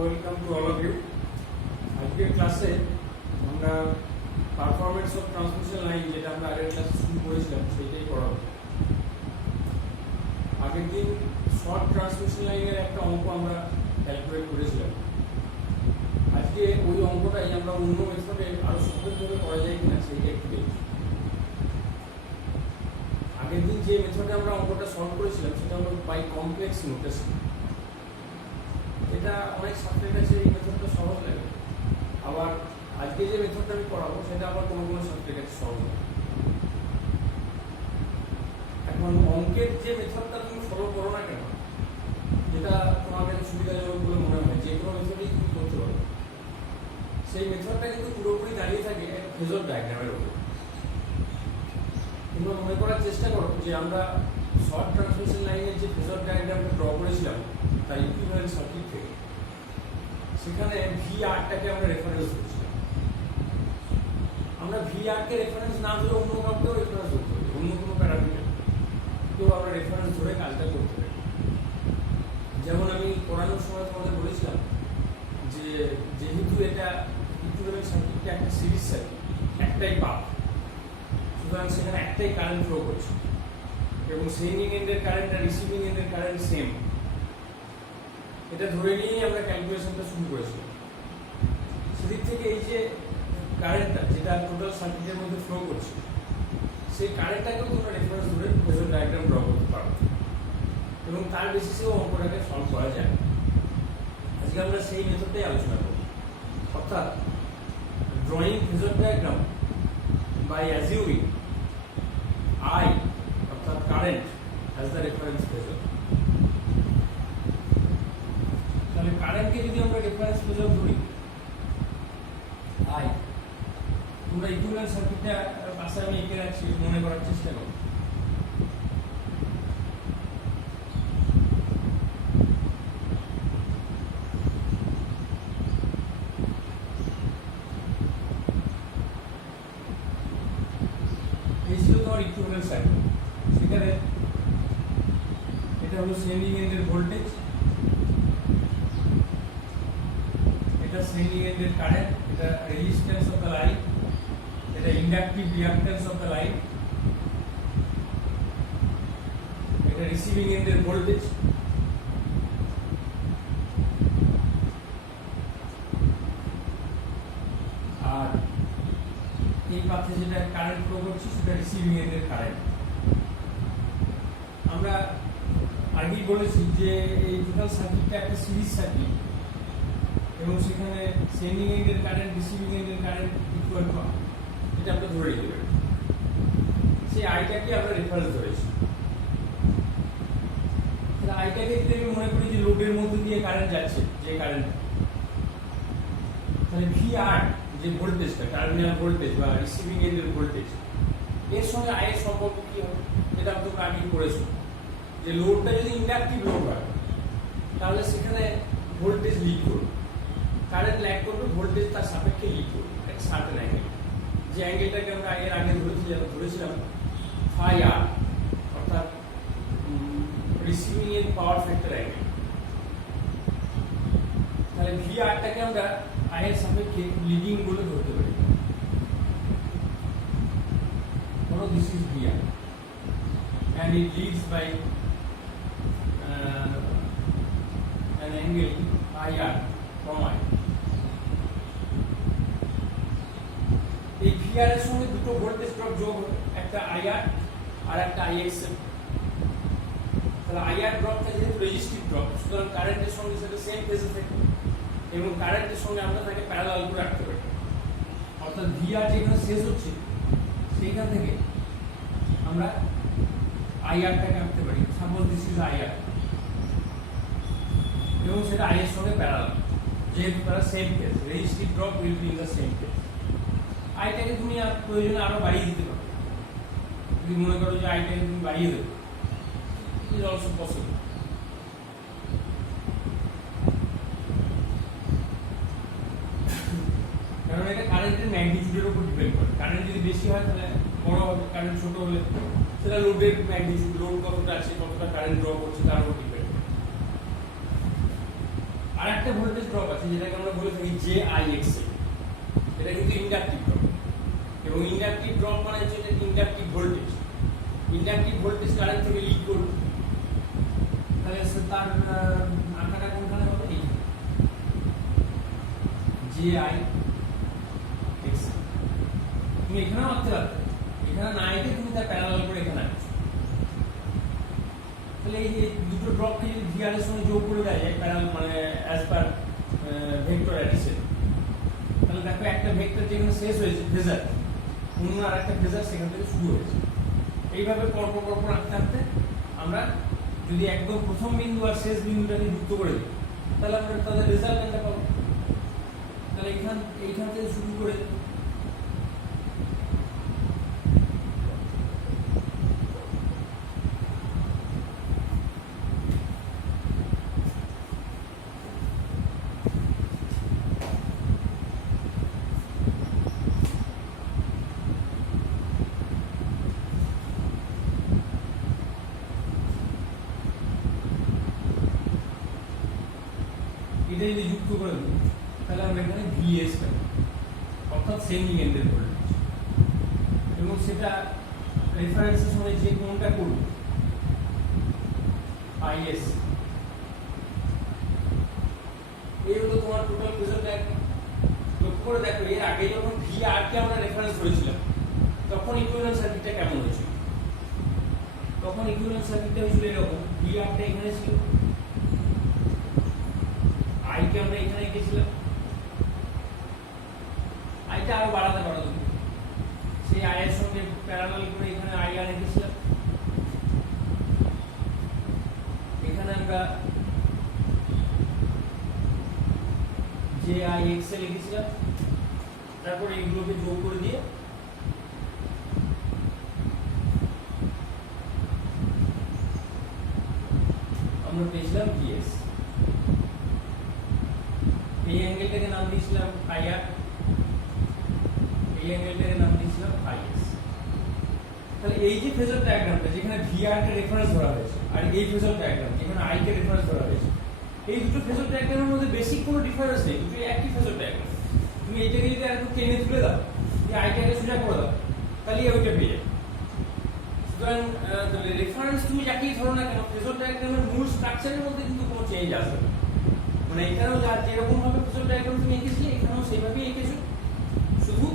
Welcome to all of you. আজকের ক্লাসে আমরা পারফরমেন্স অফ ট্রান্সমিশন লাইন, যেটা আমরা আগের ক্লাসে শুরু করেছিলাম, সেইটাই পড়াবো। আগের দিন শর্ট ট্রান্সমিশন লাইনের একটা অঙ্ক আমরা ক্যালকুলেট করেছিলাম। আজকে ওই অঙ্কটাই আমরা অন্য মেথডে আরো সহজভাবে করা যায় কিনা সেইটা একটু দেখি। আগের দিন যে মেথডে আমরা অঙ্কটা সলভ করেছিলাম সেটা হলো বাই কমপ্লেক্স নোটেশন। এটা অনেক ছাত্রের কাছে এই মেথডটা সহজ লাগে, আবার আজকে যে মেথডটা আমি পড়াবো সেটা আবার কোনো কোনো ছাত্রের কাছে সহজ লাগে। এখন অঙ্কের যে মেথডটা তুমি ফলো করো না কেন, যেটা তোমার কাছে সুবিধাজনক বলে মনে হয়, যে কোনো মেথডেই তুমি করতে পারো, সেই মেথডটা কিন্তু পুরোপুরি দাঁড়িয়ে থাকে ফেজর ডায়াগ্রামের উপর। তোমরা মনে করার চেষ্টা করো যে আমরা শর্ট ট্রান্সমিশন লাইনের যে ফেজর ডায়াগ্রামটা ড্র করেছিলাম তার ইকুইভ্যালেন্ট সার্কিট থেকে, সেখানে ভিআরটাকে আমরা রেফারেন্স করছিলাম। আমরা ভিআরকে রেফারেন্স না ধরে অন্য কাউকেও রেফারেন্স ধরতে পারি, অন্য কোনো প্যারামিটার কেউ আমরা রেফারেন্স ধরে কাজটা করতে পারি। যেমন আমি পড়ানোর সময় তোমাদের বলেছিলাম যে যেহেতু এটা ইকুইভ্যালেন্ট সার্কিটটা একটা সিরিজ সার্কিট, একটাই পাথ, সুতরাং সেখানে একটাই কারেন্ট ফ্লো করছে এবং সেন্ডিং এন্ডের কারেন্ট আর রিসিভিং এন্ডের কারেন্ট সেম। এটা ধরে নিয়েই আমরা ক্যালকুলেশনটা শুরু করেছিলাম। সেদিক থেকে এই যে কারেন্টটা যেটা টোটাল সার্কিটের মধ্যে ফ্লো করছে, সেই কারেন্টটাকেও তোমরা রেফারেন্স ধরে ফেজর ডায়াগ্রাম ড্র করতে পারো এবং তার বেসিসেও অঙ্কটাকে সলভ করা যায়। আজকে আমরা সেই মেথডটাই আলোচনা করব, অর্থাৎ drawing phasor diagram by assuming I অর্থাৎ current as the reference phasor। তাহলে কারেন্টকে যদি আমরা রেফারেন্স ফেজর ধরি I, তোমরা ইকুইভ্যালেন্ট সার্কিটটা পাশে আমি এঁকে রাখছি, মনে করার চেষ্টা করো। ইকুইভ্যালেন্ট সার্কিট, সেখানে এটা হলো সেন্ডিং এন্ডের ভোল্টেজ, এটা সেন্ডিং এন্ডের কারেন্ট, এটা রেজিস্ট্যান্স অফ দ্য লাইন, এটা inductive reactance of the line, এটা রিসিভিং এন্ডের ভোল্টেজ, আর এই পাথে যেটা কারেন্ট ফ্লো করছে সেটা রিসিভিং এন্ডের কারেন্ট। আমরা আগেই বলেছি যে এই টোটাল সার্কিটটা একটা সিরিজ সার্কিট এবং সেখানে সেন্ডিং এন্ডের কারেন্ট রিসিভিং এন্ডের কারেন্ট ইকুয়াল টু আর, এটা আমরা ধরে নিতে পারি। সেই আইটাকে আমরা রেফারেন্স ধরেছি। তাহলে আইটাকে যদি আমি মনে করি যে লোডের মধ্যে দিয়ে কারেন্ট যাচ্ছে, যে কারেন্ট, তাহলে ভিআর যে ভোল্টেজটা, টার্মিনাল ভোল্টেজ বা রিসিভিং এন্ডের ভোল্টেজ, এর সঙ্গে আয়ের সম্পর্ক কি হবে এটা তোমরা আগে করেছো। যে লোডটা যদি ইন্ডাকটিভ লোড হয় তাহলে সেখানে ভোল্টেজ লিড করবে, কারেন্ট ল্যাগ করবে, ভোল্টেজ তার সাপেক্ষে লিড করবে একটা সার্টেন অ্যাঙ্গেল। যে অ্যাঙ্গেলটাকে আমরা এর আগে ধরেছিলাম ফাই আর, অর্থাৎ রিসিভিং এর পাওয়ার ফ্যাক্টর অ্যাঙ্গেল। তাহলে ভি আরটাকে আমরা আয়ের সাপেক্ষে লিডিং বলে ধরতে পারি। ধরো this is VR and it leads by an angle IR from I। এই VR এর সঙ্গে দুটো ভোল্টেজ ড্রপ যোগ হবে, একটা IR আর একটা IX। তাহলে IR ড্রপটা যেহেতু রেজিস্টিভ ড্রপ, সুতরাং কারেন্টের সঙ্গে সেটা সেম ফেজে থাকে এবং কারেন্টের সঙ্গে আমরা তাকে প্যারালাল করে রাখতে পারি। অর্থাৎ ভিআর যেখানে শেষ হচ্ছে সেইখান থেকে আমরা আইআরটাকে আঁকতে পারি। সাপোজ দিস ইজ আইআর এবং সেটা আই এর সঙ্গে প্যারালাল, যেহেতু তারা same phase, resistive drop will be in the same phase. আইটাকে তুমি প্রয়োজনে আরো বাড়িয়ে দিতে পারো, যদি মনে করো যে আইটাকে তুমি বাড়িয়ে দেবে, ইজ অলসো পসিবল। কারণ এটা কারেন্টের ম্যাগনিটিউডের উপর ডিপেন্ড করে। কারেন্ট যদি বেশি হয় তাহলে বড় হবে, কারেন্ট ছোট হলে সেটা লোডের ম্যাগনিটিউড, লোড কতটা আছে, কতটা কারেন্ট ড্র করছে তার উপর ডিপেন্ড। আর একটা ভোল্টেজ ড্রপ আছে যেটাকে আমরা বলে থাকি JIXL। এটা কিন্তু ইন্ডাকটিভ ড্রপ, এবং ইন্ডাকটিভ ড্রপ মানে হচ্ছে এটা inductive voltage. Inductive voltage current থেকে লিড করবে, তাহলে তার আঁকাটা কোনখানে হবে? এই JIXL। তুমি এখানেও আঁকতে পারবে, এখানে না এঁকে তুমি তার প্যারালাল করে এখানে আঁকছো। তাহলে এই যে দুটো ড্রপকে যদি ভিআর এর সঙ্গে যোগ করে দেয় প্যারালাল মানে অ্যাজ পার ভেক্টর অ্যাডিশন, তাহলে দেখো একটা ভেক্টর যেখানে শেষ হয়েছে ফেজার, অন্য আর একটা ফেজার সেখান থেকে শুরু হয়েছে। এইভাবে পরপর পরপর আঁকতে আঁকতে আমরা যদি একদম প্রথম বিন্দু আর শেষ বিন্দুটাকে যুক্ত করে দিই, তাহলে আমরা তাদের রেজাল্টটা পাবো। তাহলে এইখান থেকে শুরু করে এটা যদি যুক্ত করে দিই, তাহলে আমরা এখানে VS পাই, অর্থাৎ সেন্ডিং এন্ডের ভোল্টেজ, এবং সেটা রেফারেন্সের সঙ্গে যে কোণটা করবে IS। এই হলো তোমার টোটাল ফেজার ডায়াগ্রাম। লক্ষ্য করে দেখো, এর আগে যখন VR কে আমরা রেফারেন্স করেছিলাম তখন ইকুইভ্যালেন্ট সার্কিটটা কেমন হয়েছিল? তখন ইকুইভ্যালেন্ট সার্কিটটা হয়েছিল এরকম, VR টা এখানে ছিল, I কে আমরা এখানে এঁকেছিলাম, I টা আরো বাড়াতে পারো তুমি, সেই I এর সঙ্গে প্যারালাল করে এখানে IR এঁকেছিলাম, এখানে আমরা JIXL এঁকেছিলাম, তারপরে এইগুলোকে যোগ করে দিয়ে আমরা পেয়েছিলাম VS। এই অ্যাঙ্গেলটাকে নাম দিয়েছিলাম IR, এই অ্যাঙ্গেলটাকে নাম দিয়েছিলাম IS। তাহলে এই যে ফেজার ডায়াগ্রামটা যেখানে VR কে রেফারেন্স ধরা হয়েছে, আর এই ফেজার ডায়াগ্রাম যেখানে I কে রেফারেন্স ধরা হয়েছে, এই দুটো ফেজার ডায়াগ্রামের মধ্যে বেসিক কোনো ডিফারেন্স নেই, দুটো একই ফেজার ডায়াগ্রাম। তুমি এইটাকে যদি আরেকটু টেনে তুলে দাও, যে আইটাকে সোজা করে দাও, তাহলে ওইটা পেয়ে যাবে। সুতরাং রেফারেন্স তুমি যাকেই ধরো না কেন, ফেজার ডায়াগ্রামের মূল স্ট্রাকচারের মধ্যে কিন্তু কোনো চেঞ্জ আসবে না। মানে এখানেও যেরকম ভাবে ফেজার ডায়াগ্রাম তুমি এঁকেছিলে, এখানেও সেইভাবেই এঁকেছো, শুধু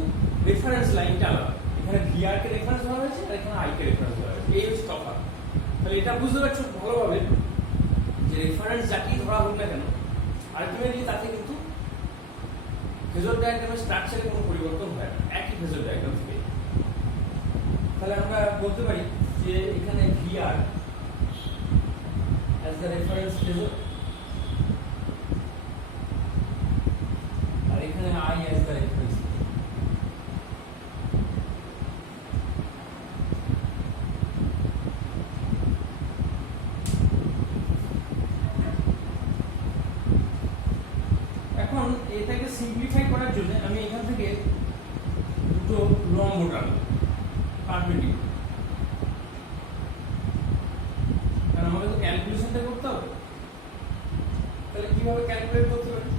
রেফারেন্স লাইনটা আলাদা। এখানে VR কে রেফারেন্স ধরা হয়েছে, আর এখানে I কে রেফারেন্স ধরা হয়েছে, এই হচ্ছে তফাৎ। তাহলে এটা বুঝতে পারছো ভালোভাবে যে রেফারেন্স যাকেই ধরা হোক না কেন, আলটিমেটলি তাতে কিন্তু ফেজার ডায়াগ্রামের স্ট্রাকচারে কোনো পরিবর্তন হয় না, একই ফেজার ডায়াগ্রাম থেকে। তাহলে আমরা বলতে পারি যে এখানে VR as the reference phasor, আর এখানে I as the reference। এখন এটাকে সিম্পলিফাই করার জন্য আমি এখান থেকে দুটো লম্ব টানবো পারপেন্ডিকুলার, কারণ আমাকে তো ক্যালকুলেশনটা করতে হবে। তাহলে কিভাবে ক্যালকুলেট করতে পারি?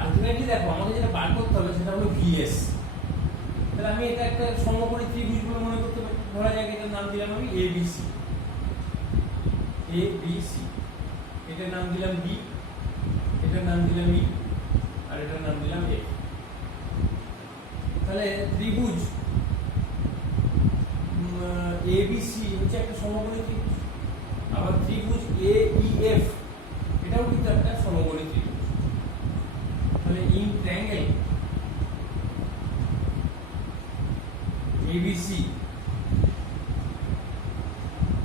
আলটিমেটলি দেখো, আমাকে যেটা বার করতে হবে সেটা হলো VS। তাহলে আমি এটা একটা সমকোণী ত্রিভুজ বলে মনে করতে পারি। ধরা যাক এটার নাম দিলাম আমি ABC, এটার নাম দিলাম B, এটার নাম দিলাম E, আর এটার নাম দিলাম A। তাহলে ত্রিভুজ ABC হচ্ছে একটা সমকোণী ত্রিভুজ, আবার ত্রিভুজ AEF এটাও কিন্তু একটা সমকোণী ত্রিভুজ। তাহলে ইন ট্রায়াঙ্গেল ABC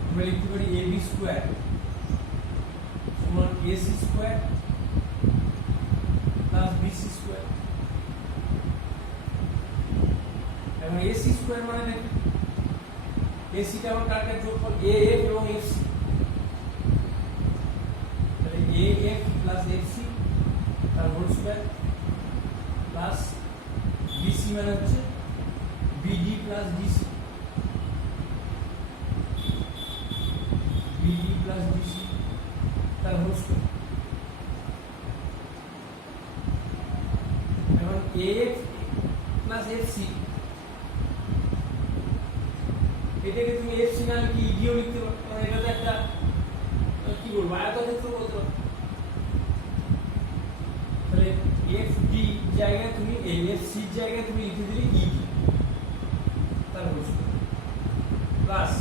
আমরা লিখতে পারি AB স্কয়ার সমান AC square plus BC square, এবং AC স্কয়ার মানে দেখো AC টা আমার কার যোগফল AF এবং FC। তাহলে প্লাস এফসি তার হোল স্কয়ার প্লাস বিসি মানে হচ্ছে BD plus DC, BD plus DC তার হোল স্কয়ার। এখন এফ প্লাস এফসি, এটাকে তুমি এফসি না লিখে ইডিও লিখতে পারো, কারণ এটা তো একটা কি বলবো আয়তক্ষেত্র বলতে পারো। তাহলে এফ ডি জায়গায় তুমি এফ সি জায়গায় তুমি লিখে দিলে ইডি তার হোল স্কয়ার প্লাস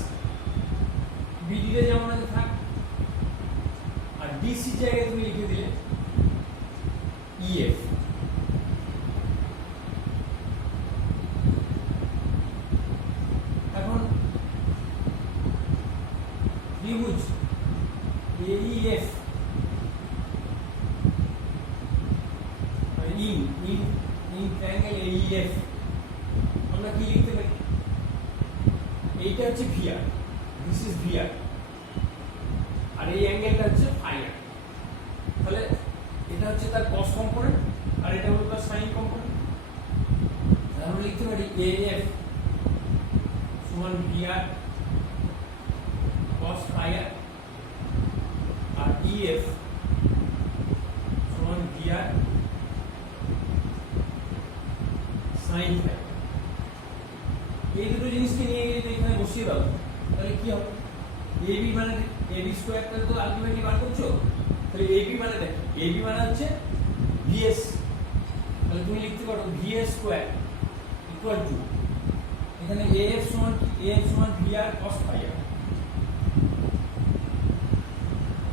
বিডি টা যেমন আছে থাক, আর ডিসি জায়গায় তুমি লিখে দিলে ইএফ। এখন ত্রিভুজ এইএফ ইন ট্রায়াঙ্গেল এইএফ আমরা কি লিখতে পারি? এইটা হচ্ছে ভিআর, দিস ইজ ভিআর, আর এই অ্যাঙ্গেলটা হচ্ছে ফাইআর। তাহলে এটা হচ্ছে তার কস কম্পোনেন্ট আর এটা হলো তার সাইন কম্পোনেন্ট। আমরা লিখতে পারি এএফ সমান ভিআর কস ফাইআর আর ইএফ সমান ভিআর সাইন ফাইআর। এই দুটো জিনিসকে নিয়ে গিয়ে যদি এখানে বসিয়ে দাও তাহলে কি হবে? এবি মানে এবি স্কয়ারটা তো আলটিমেটলি বার করছো, তাহলে এবি মানে দেখো এবি মানে হচ্ছে ভিএস, তাহলে তুমি লিখতে পারো ভিএস স্কয়ার ইকুয়াল টু এখানে এএফ সমান VR cos phi R,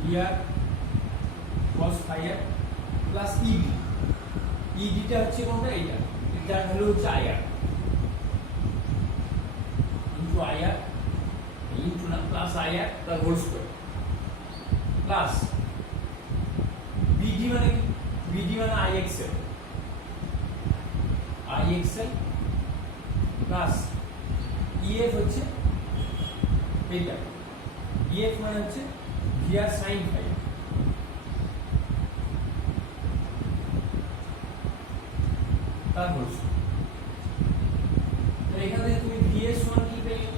VR cos phi R plus EB. ইবিটা হচ্ছে কোনটা? এইটা, যার ভ্যালু হচ্ছে আইআর ইনটু আইআর ইনটু না প্লাস আইআর তার হোল স্কয়ার প্লাস বিডি মানে কি? বিডি মানে আইএক্সএল, আইএক্সএল প্লাস ইএফ হচ্ছে এইটা, ইএফ মানে হচ্ছে ভিআর সাইন ফাই। তার হোল স্কয়ার। তো এখান থেকে তুমি ভিএস সমান কি পেলে?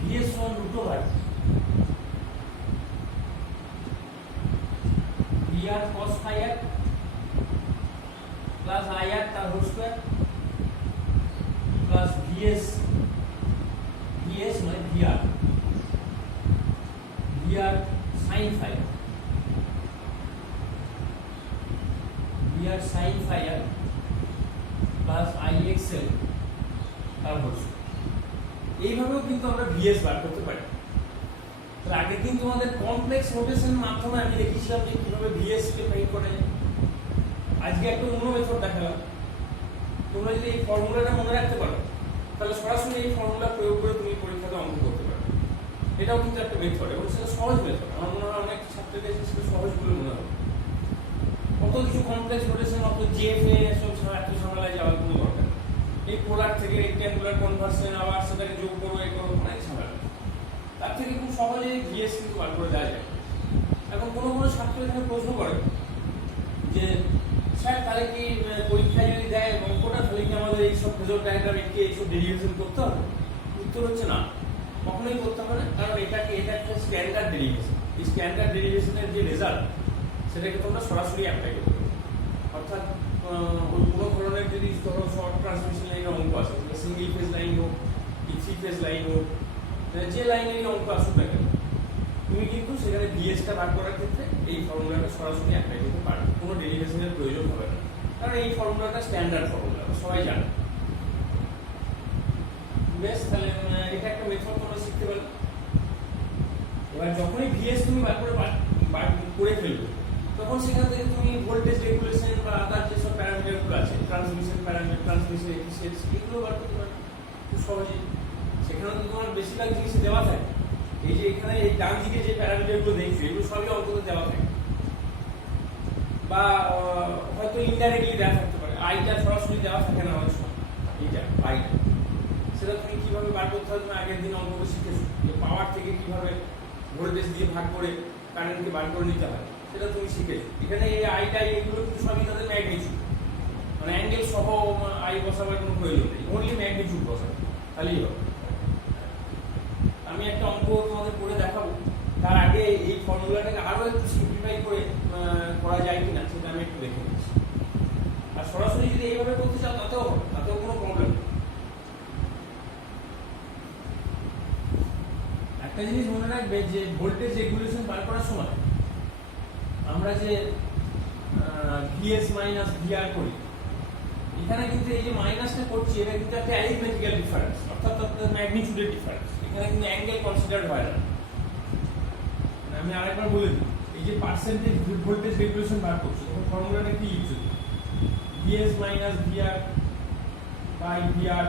ভিএস সমান √/, VR cos phi R plus IR তার হোল স্কয়ার প্লাস ভিএস নয় VR sine phi R, VR sine phi R plus IXL তার হোল স্কয়ার। এইভাবেও কিন্তু আমরা ভিএস বার করতে পারি। তার আগে কিন্তু আমাদের কমপ্লেক্স নোটেশনের মাধ্যমে আমি দেখিয়েছিলাম যে কিভাবে ভিএস কে ফাইন্ড করা যায়। আজকে একটা অন্য মেথড দেখালাম। তোমরা যদি এই ফর্মুলাটা মনে রাখতে পারো তাহলে সরাসরি এই ফর্মুলা প্রয়োগ করে তুমি পরীক্ষাতে অঙ্ক করতে পারো। এটাও কিন্তু একটা মেথড এবং সেটা সহজ মেথড। আমার মনে হয় অনেক ছাত্রদের সেটা সহজ বলে মনে হবে। কত কিছু কমপ্লেক্স নোটেশন অত জেএফএ এসব এত ঝামেলায় যাওয়ার কোনো দরকার নেই। এই পোলার থেকে রেক্ট্যাঙ্গুলার কনভার্সন আবার সেটাকে যোগ করো এই করো অনেক ঝামেলা। তার থেকে খুব সহজে ভিএস কিন্তু বার করে দেওয়া যায়। এখন কোনো ছাত্র এখানে প্রশ্ন করে যে স্যার তাহলে কি পরীক্ষায় যদি দেয় অঙ্কটা তাহলে কি আমাদের এইসব ফেজর ডায়াগ্রাম এঁকে এইসব ডেরিভেশন করতে হবে? উত্তর হচ্ছে না, কখনোই করতে হবে না। কারণ এটা একটা স্ট্যান্ডার্ড ডেরিভেশন। এই স্ট্যান্ডার্ড ডেরিভেশনের যে রেজাল্ট সেটাকে তোমরা সরাসরি অ্যাপ্লাই করতে পারো। অর্থাৎ কোনো ধরনের যদি ধরো শর্ট ট্রান্সমিশন লাইনের অঙ্ক আসে, সিঙ্গেল ফেজ লাইন হোক কি 3 ফেজ লাইন হোক, যে লাইনেরই অঙ্ক আসুক না কেন তুমি কিন্তু সেখানে ভিএসটা বার করার ক্ষেত্রে এই ফর্মুলাটা সরাসরি অ্যাপ্লাই করতে পারো। কোনো ডেরিভেশনের প্রয়োজন হবে না, কারণ এই ফর্মুলাটা স্ট্যান্ডার্ড ফর্মুলা, সবাই জানে। বেশ, তাহলে এটা একটা মেথড তোমরা শিখতে পারো। এবার যখনই ভিএস তুমি বার করে ফেলবে তখন সেখান থেকে তুমি ভোল্টেজ রেগুলেশন বা আদার যেসব প্যারামিটারগুলো আছে, ট্রান্সমিশন প্যারামিটার, ট্রান্সমিশন এফিসিয়েন্সি, এগুলো বার করতে পারো খুব সহজেই। সেখানে তো তোমার বেশিরভাগ জিনিস দেওয়া থাকে। এই যে এখানে এই ডান দিকে যে প্যারামিটারগুলো দেখছো এগুলো সবই অন্তত দেওয়া থাকে, বা হয়তো ইনডাইরেক্টলি দেওয়া থাকতে পারে। আইটা সরাসরি দেওয়া থাকে না অনেক সময়, এইটা আইটা সেটা তুমি কিভাবে বার করতে হবে তুমি আগের দিন অঙ্কটা শিখেছো। পাওয়ার থেকে কিভাবে ভোল্টেজ দিয়ে ভাগ করে কারেন্টকে বার করে নিতে হয় সেটা তুমি শিখেছো। এখানে এই আইটা এগুলো কিন্তু সবই তাদের ম্যাগনিটিউড, মানে অ্যাঙ্গেল সহ আই বসাবার কোনো প্রয়োজন নেই, অনলি ম্যাগনিটিউড বসাবে তাহলেই হবে। আমি একটা অঙ্ক তোমাদের করে দেখাবো, তার আগে এই ফর্মুলাটাকে আরো একটু সিম্পলিফাই করে করা যায় কিনা সেটা আমি একটু দেখে নিচ্ছি। আর সরাসরি যদি এইভাবে করতে চাও তাতেও কোনো প্রবলেম নেই। একটা জিনিস মনে রাখবে যে ভোল্টেজ রেগুলেশন বার করার সময় আমরা যে ভিএস মাইনাস ভিআর করি, এখানে কিন্তু এই যে মাইনাসটা করছি এটা কিন্তু একটা অ্যারিথমেটিক্যাল ডিফারেন্স, অর্থাৎ ম্যাগনিটিউডের ডিফারেন্স। এখানে কিন্তু অ্যাঙ্গেল কনসিডার হয় না। আমি আরেকবার বলে দিই, এই যে পার্সেন্টেজ ভোল্টেজ রেগুলেশন বার করছি তখন ফর্মুলাটা কি লিখছো, VS minus VR by VR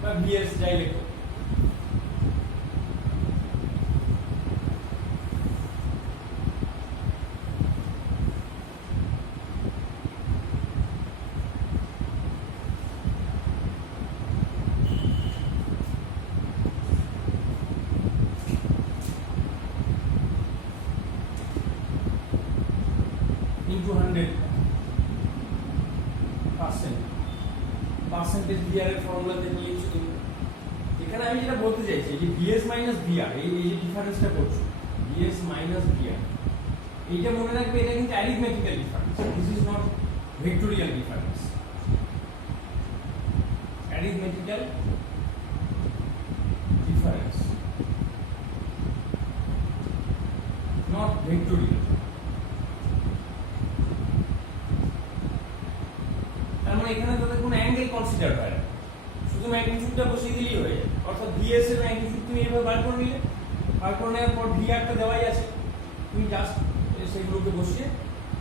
বা ভিএস যাই লেখো। into 100% পার্সেন্টেজ ভিআর এর ফর্মুলা দেখে লিখছো তুমি। এখানে আমি যেটা বলতে চাইছি যে ভিএস মাইনাস ভিআর এই যে ডিফারেন্সটা করছো, ভিএস মাইনাস ভিআর, এইটা মনে রাখবে এটা কিন্তু arithmetical difference, this is not vectorial difference. Arithmetical difference, not vectorial. এখানে তাদের কোনো অ্যাঙ্গেল কনসিডার হয় না, শুধু ম্যাগনিটিউডটা বসিয়ে দিলেই হয়ে যায়। অর্থাৎ ভিএস এর ম্যাগনিটিউড তুমি এভাবে বার করে নিলে, বার করে নেওয়ার পর ভিআরটা দেওয়াই আছে, তুমি জাস্ট সেইগুলোকে বসিয়ে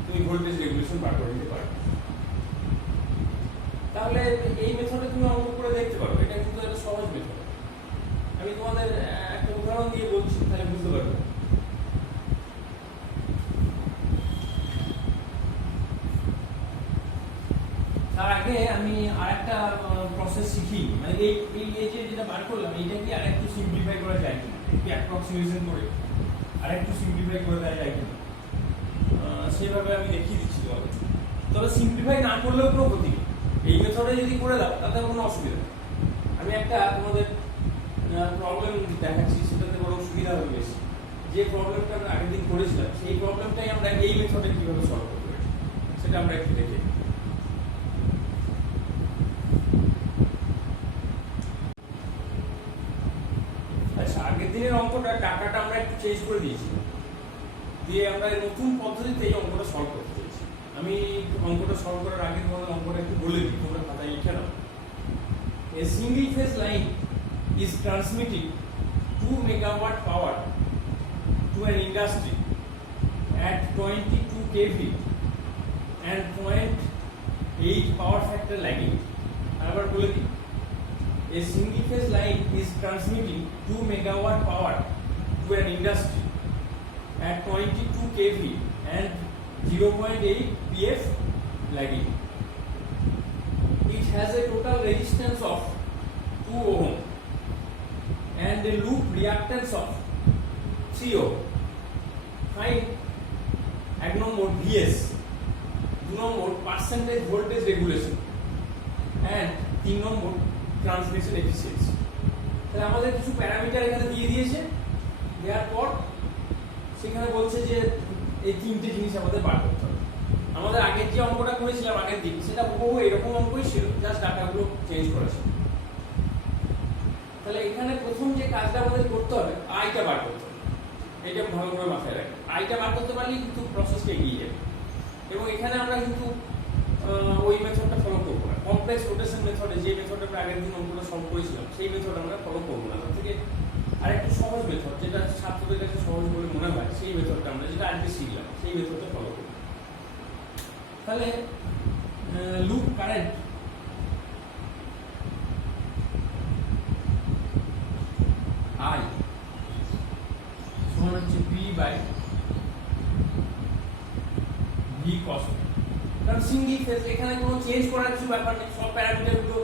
তুমি ভোল্টেজ রেগুলেশন বার করে নিতে পারো। তাহলে এই মেথডে তুমি অঙ্ক করে দেখতে পারো, এটা কিন্তু একটা সহজ মেথড। আমি তোমাদের একটা উদাহরণ দিয়ে বলছি, তাহলে বুঝতে পারবে। তার আগে আমি আরেকটা প্রসেস শিখি, মানে এই যে যেটা বার করলাম এইটা কি আরেকটু সিম্পলিফাই করা যায় কিনা, একটু অ্যাপ্রক্সিমেশন করে আরেকটু সিম্পলিফাই করে দেওয়া যায় কিনা সেভাবে আমি দেখিয়ে দিচ্ছি তোমাদের। তবে সিম্পলিফাই না করলেও কোনো ক্ষতি নেই, এই মেথডে যদি করে দাও তাতে কোনো অসুবিধা নেই। আমি একটা তোমাদের প্রবলেম দেখাচ্ছি, সেটাতে বড় সুবিধা হবে বেশি। যে প্রবলেমটা আমরা আগের দিন করেছিলাম সেই প্রবলেমটাই আমরা এই মেথডে কিভাবে সলভ করতে পারি সেটা আমরা একটু দেখে। আচ্ছা, আগের দিনের অঙ্কটা টাকাটা আমরা একটু চেঞ্জ করে দিয়েছি, দিয়ে আমরা নতুন পদ্ধতিতে এই অঙ্কটা সলভ করতে চাইছি। আমি অঙ্কটা সলভ করার আগে তোমাদের অঙ্কটা একটু বলে দিই, তোমরা খাতায় লিখে নাও। A single phase line is transmitting 2 megawatt power to an industry at 22 kV and 0.8 power factor lagging. আবার বলে দিই, a single phase line is transmitting 2 megawatt power to an industry at 22 kV and 0.8 pf lagging. It has a total resistance of 2 ohm and a loop reactance of 3 ohm. Find 1 number VS, 2 number percentage voltage regulation and 3 number transmission efficiency. তাহলে আমাদের কিছু parameter এখানে দিয়ে দিয়েছে, দেওয়ার পর সেখানে বলছে যে এই তিনটে জিনিস আমাদের বার করতে হবে। আমাদের আগের যে অঙ্কটা করেছিলাম আগের দিন সেটা বহু এরকম অঙ্কই ছিল, জাস্ট ডাটাগুলো চেঞ্জ করেছে। তাহলে এখানে প্রথম যে কাজটা আমাদের করতে হবে আইটা বার করতে হবে, এটা ভালো করে মাথায় রাখবে। আইটা বার করতে পারলেই কিন্তু প্রসেসটা এগিয়ে যাবে। এবং এখানে আমরা কিন্তু ওই মেথডটা ফলো করবো না, কমপ্লেক্স রোটেশন মেথডে যে মেথডে আমরা আগের দিন অঙ্কটা সলভ করেছিলাম সেই মেথড আমরা ফলো করবো না। তার থেকে আরেকটু সহজ মেথড, যেটা ছাত্রদের কাছে সহজ বলে মনে হয়, সেই মেথডটা আমরা যেটা আজকে শিখলাম সেই মেথডটা ফলো করবো। তাহলে লুপ কারেন্ট I সমান হচ্ছে P বাই V cos। কারণ সিঙ্গেল ফেজ, এখানে কোনো চেঞ্জ করার কিছু ব্যাপার নেই, সব প্যারামিটারগুলো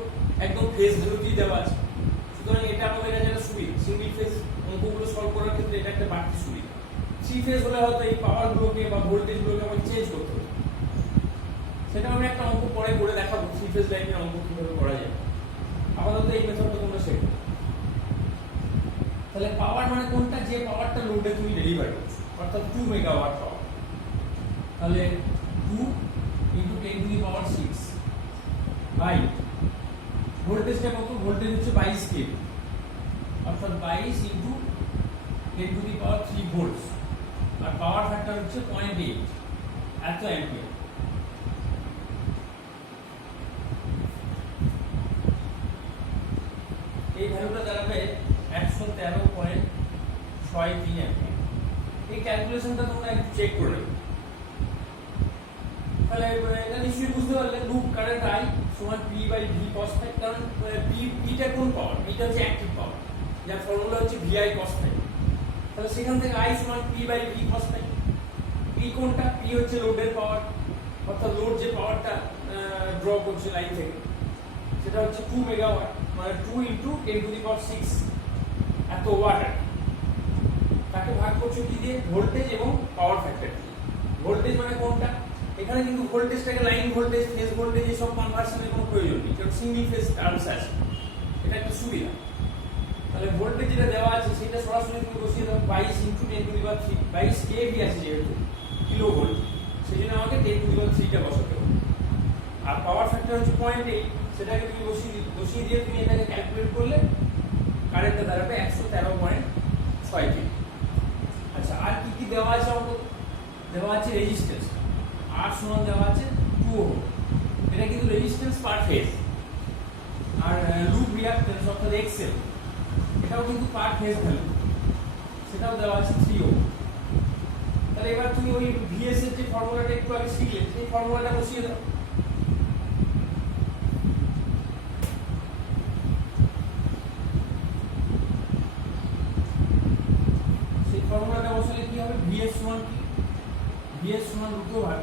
একদম ফেজ ভ্যালুতেই দেওয়া আছে। সুতরাং এটা আমাদের কাছে একটা সুবিধা, সিঙ্গেল ফেজ অঙ্কগুলো সলভ করার ক্ষেত্রে এটা একটা বাড়তি সুবিধা। থ্রি ফেজ হলে হয়তো এই পাওয়ারগুলোকে বা ভোল্টেজগুলোকে ফেজ লাইনের অঙ্ক কিভাবে করা যায়। আপাতত এই মেথডটা তোমরা শেখো। তাহলে পাওয়ার মানে কোনটা, যে পাওয়ারটা লোডে তুমি ডেলিভার করছো, অর্থাৎ 2 মেগাওয়াট পাওয়ার। তাহলে 2 into 10 to the power 6 by ভোল্টেজটা কত, ভোল্টেজ হচ্ছে 22 কেভি, অর্থাৎ 22 into 10 to the power 3 volts, আর পাওয়ার ফ্যাক্টর হচ্ছে 0.8, এত অ্যাম্পিয়ার। এই ভ্যালুটা দাঁড়াবে 113.63 অ্যাম্পিয়ার। এই ক্যালকুলেশনটা তোমরা একটু চেক করে নেবে। তাহলে এটা নিশ্চয়ই বুঝতে পারলে লুপ কারেন্ট I সমান P by V cos phi, কারণ Pটা কোন পাওয়ার, Pটা হচ্ছে অ্যাক্টিভ পাওয়ার, যার ফর্মুলা হচ্ছে VI cos phi। তাহলে সেখান থেকে I সমান P by V cos phi। P কোনটা, P হচ্ছে লোডের পাওয়ার, অর্থাৎ লোড যে পাওয়ারটা ড্র করছে লাইন থেকে, সেটা হচ্ছে 2 মেগাওয়াট, মানে 2 ইনটু 10 টু দি পাওয়ার 6 এত ওয়াট। তাকে ভাগ করছো কি দিয়ে, ভোল্টেজ এবং পাওয়ার ফ্যাক্টর দিয়ে। ভোল্টেজ মানে কোনটা, এখানে কিন্তু ভোল্টেজটাকে লাইন ভোল্টেজ, ফেজ ভোল্টেজ এসব কনভার্সনের কোনো প্রয়োজন নেই, কারণ সিঙ্গেল ফেজ টার্মস আছে, এটা একটা সুবিধা। তাহলে ভোল্টেজ যেটা দেওয়া আছে সেটা সরাসরি তুমি বসিয়ে দাও 22 into 10 to the power 3, 22 kV আছে যেহেতু কিলো ভোল্ট, সেই জন্য আমাকে 10 টু দি পাওয়ার 3টা বসাতে হবে। আর পাওয়ার ফ্যাক্টর হচ্ছে 0.8, সেটাকে তুমি বসিয়ে দিয়ে তুমি এটাকে ক্যালকুলেট করলে কারেন্টটা দাঁড়াবে 113.63। আচ্ছা, আর কি কি দেওয়া আছে আমাকে, দেওয়া আছে রেজিস্ট্যান্স, R সমান দেওয়া আছে 2 ওহম, এটা কিন্তু রেজিস্ট্যান্স পার ফেজ। আর লুপ রিঅ্যাক্ট্যান্স অর্থাৎ XL, এটাও কিন্তু পার ফেজ ভ্যালু, সেটাও দেওয়া আছে 3 ওহম। তাহলে এবার তুমি ওই VS এর যে ফর্মুলাটা একটু আগে শিখলে, সেই ফর্মুলাটা বসিয়ে দাও। সেই ফর্মুলাটা বসালে কি হবে, VS সমান কি, VS সমান √ভাগ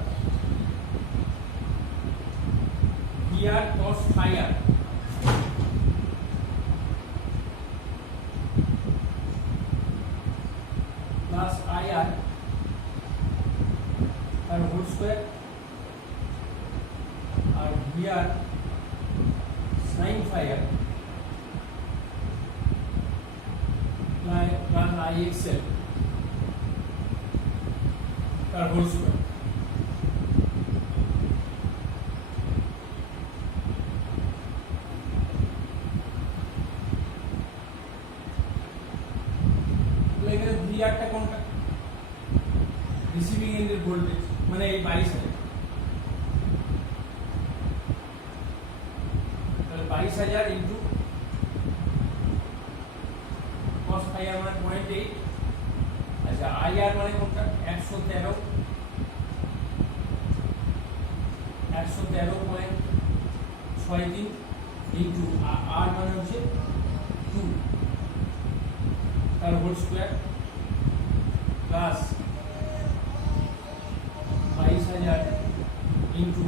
VR cos phi r plus IR আর হোল স্কয়ার, আর VR sin phi r plus IXL তার হোল স্কয়ার। এখানে ভিআরটা কোনটা, রিসিভিং এন্ডের ভোল্টেজ, মানে এই 22,000, তাহলে 22,000 ইনটু cos phi r মানে 0.8। আচ্ছা, IR মানে কোনটা, 113.63 ইনটু R মানে হচ্ছে 2 তার হোল স্কয়ার প্লাস 22,000 ইনটু,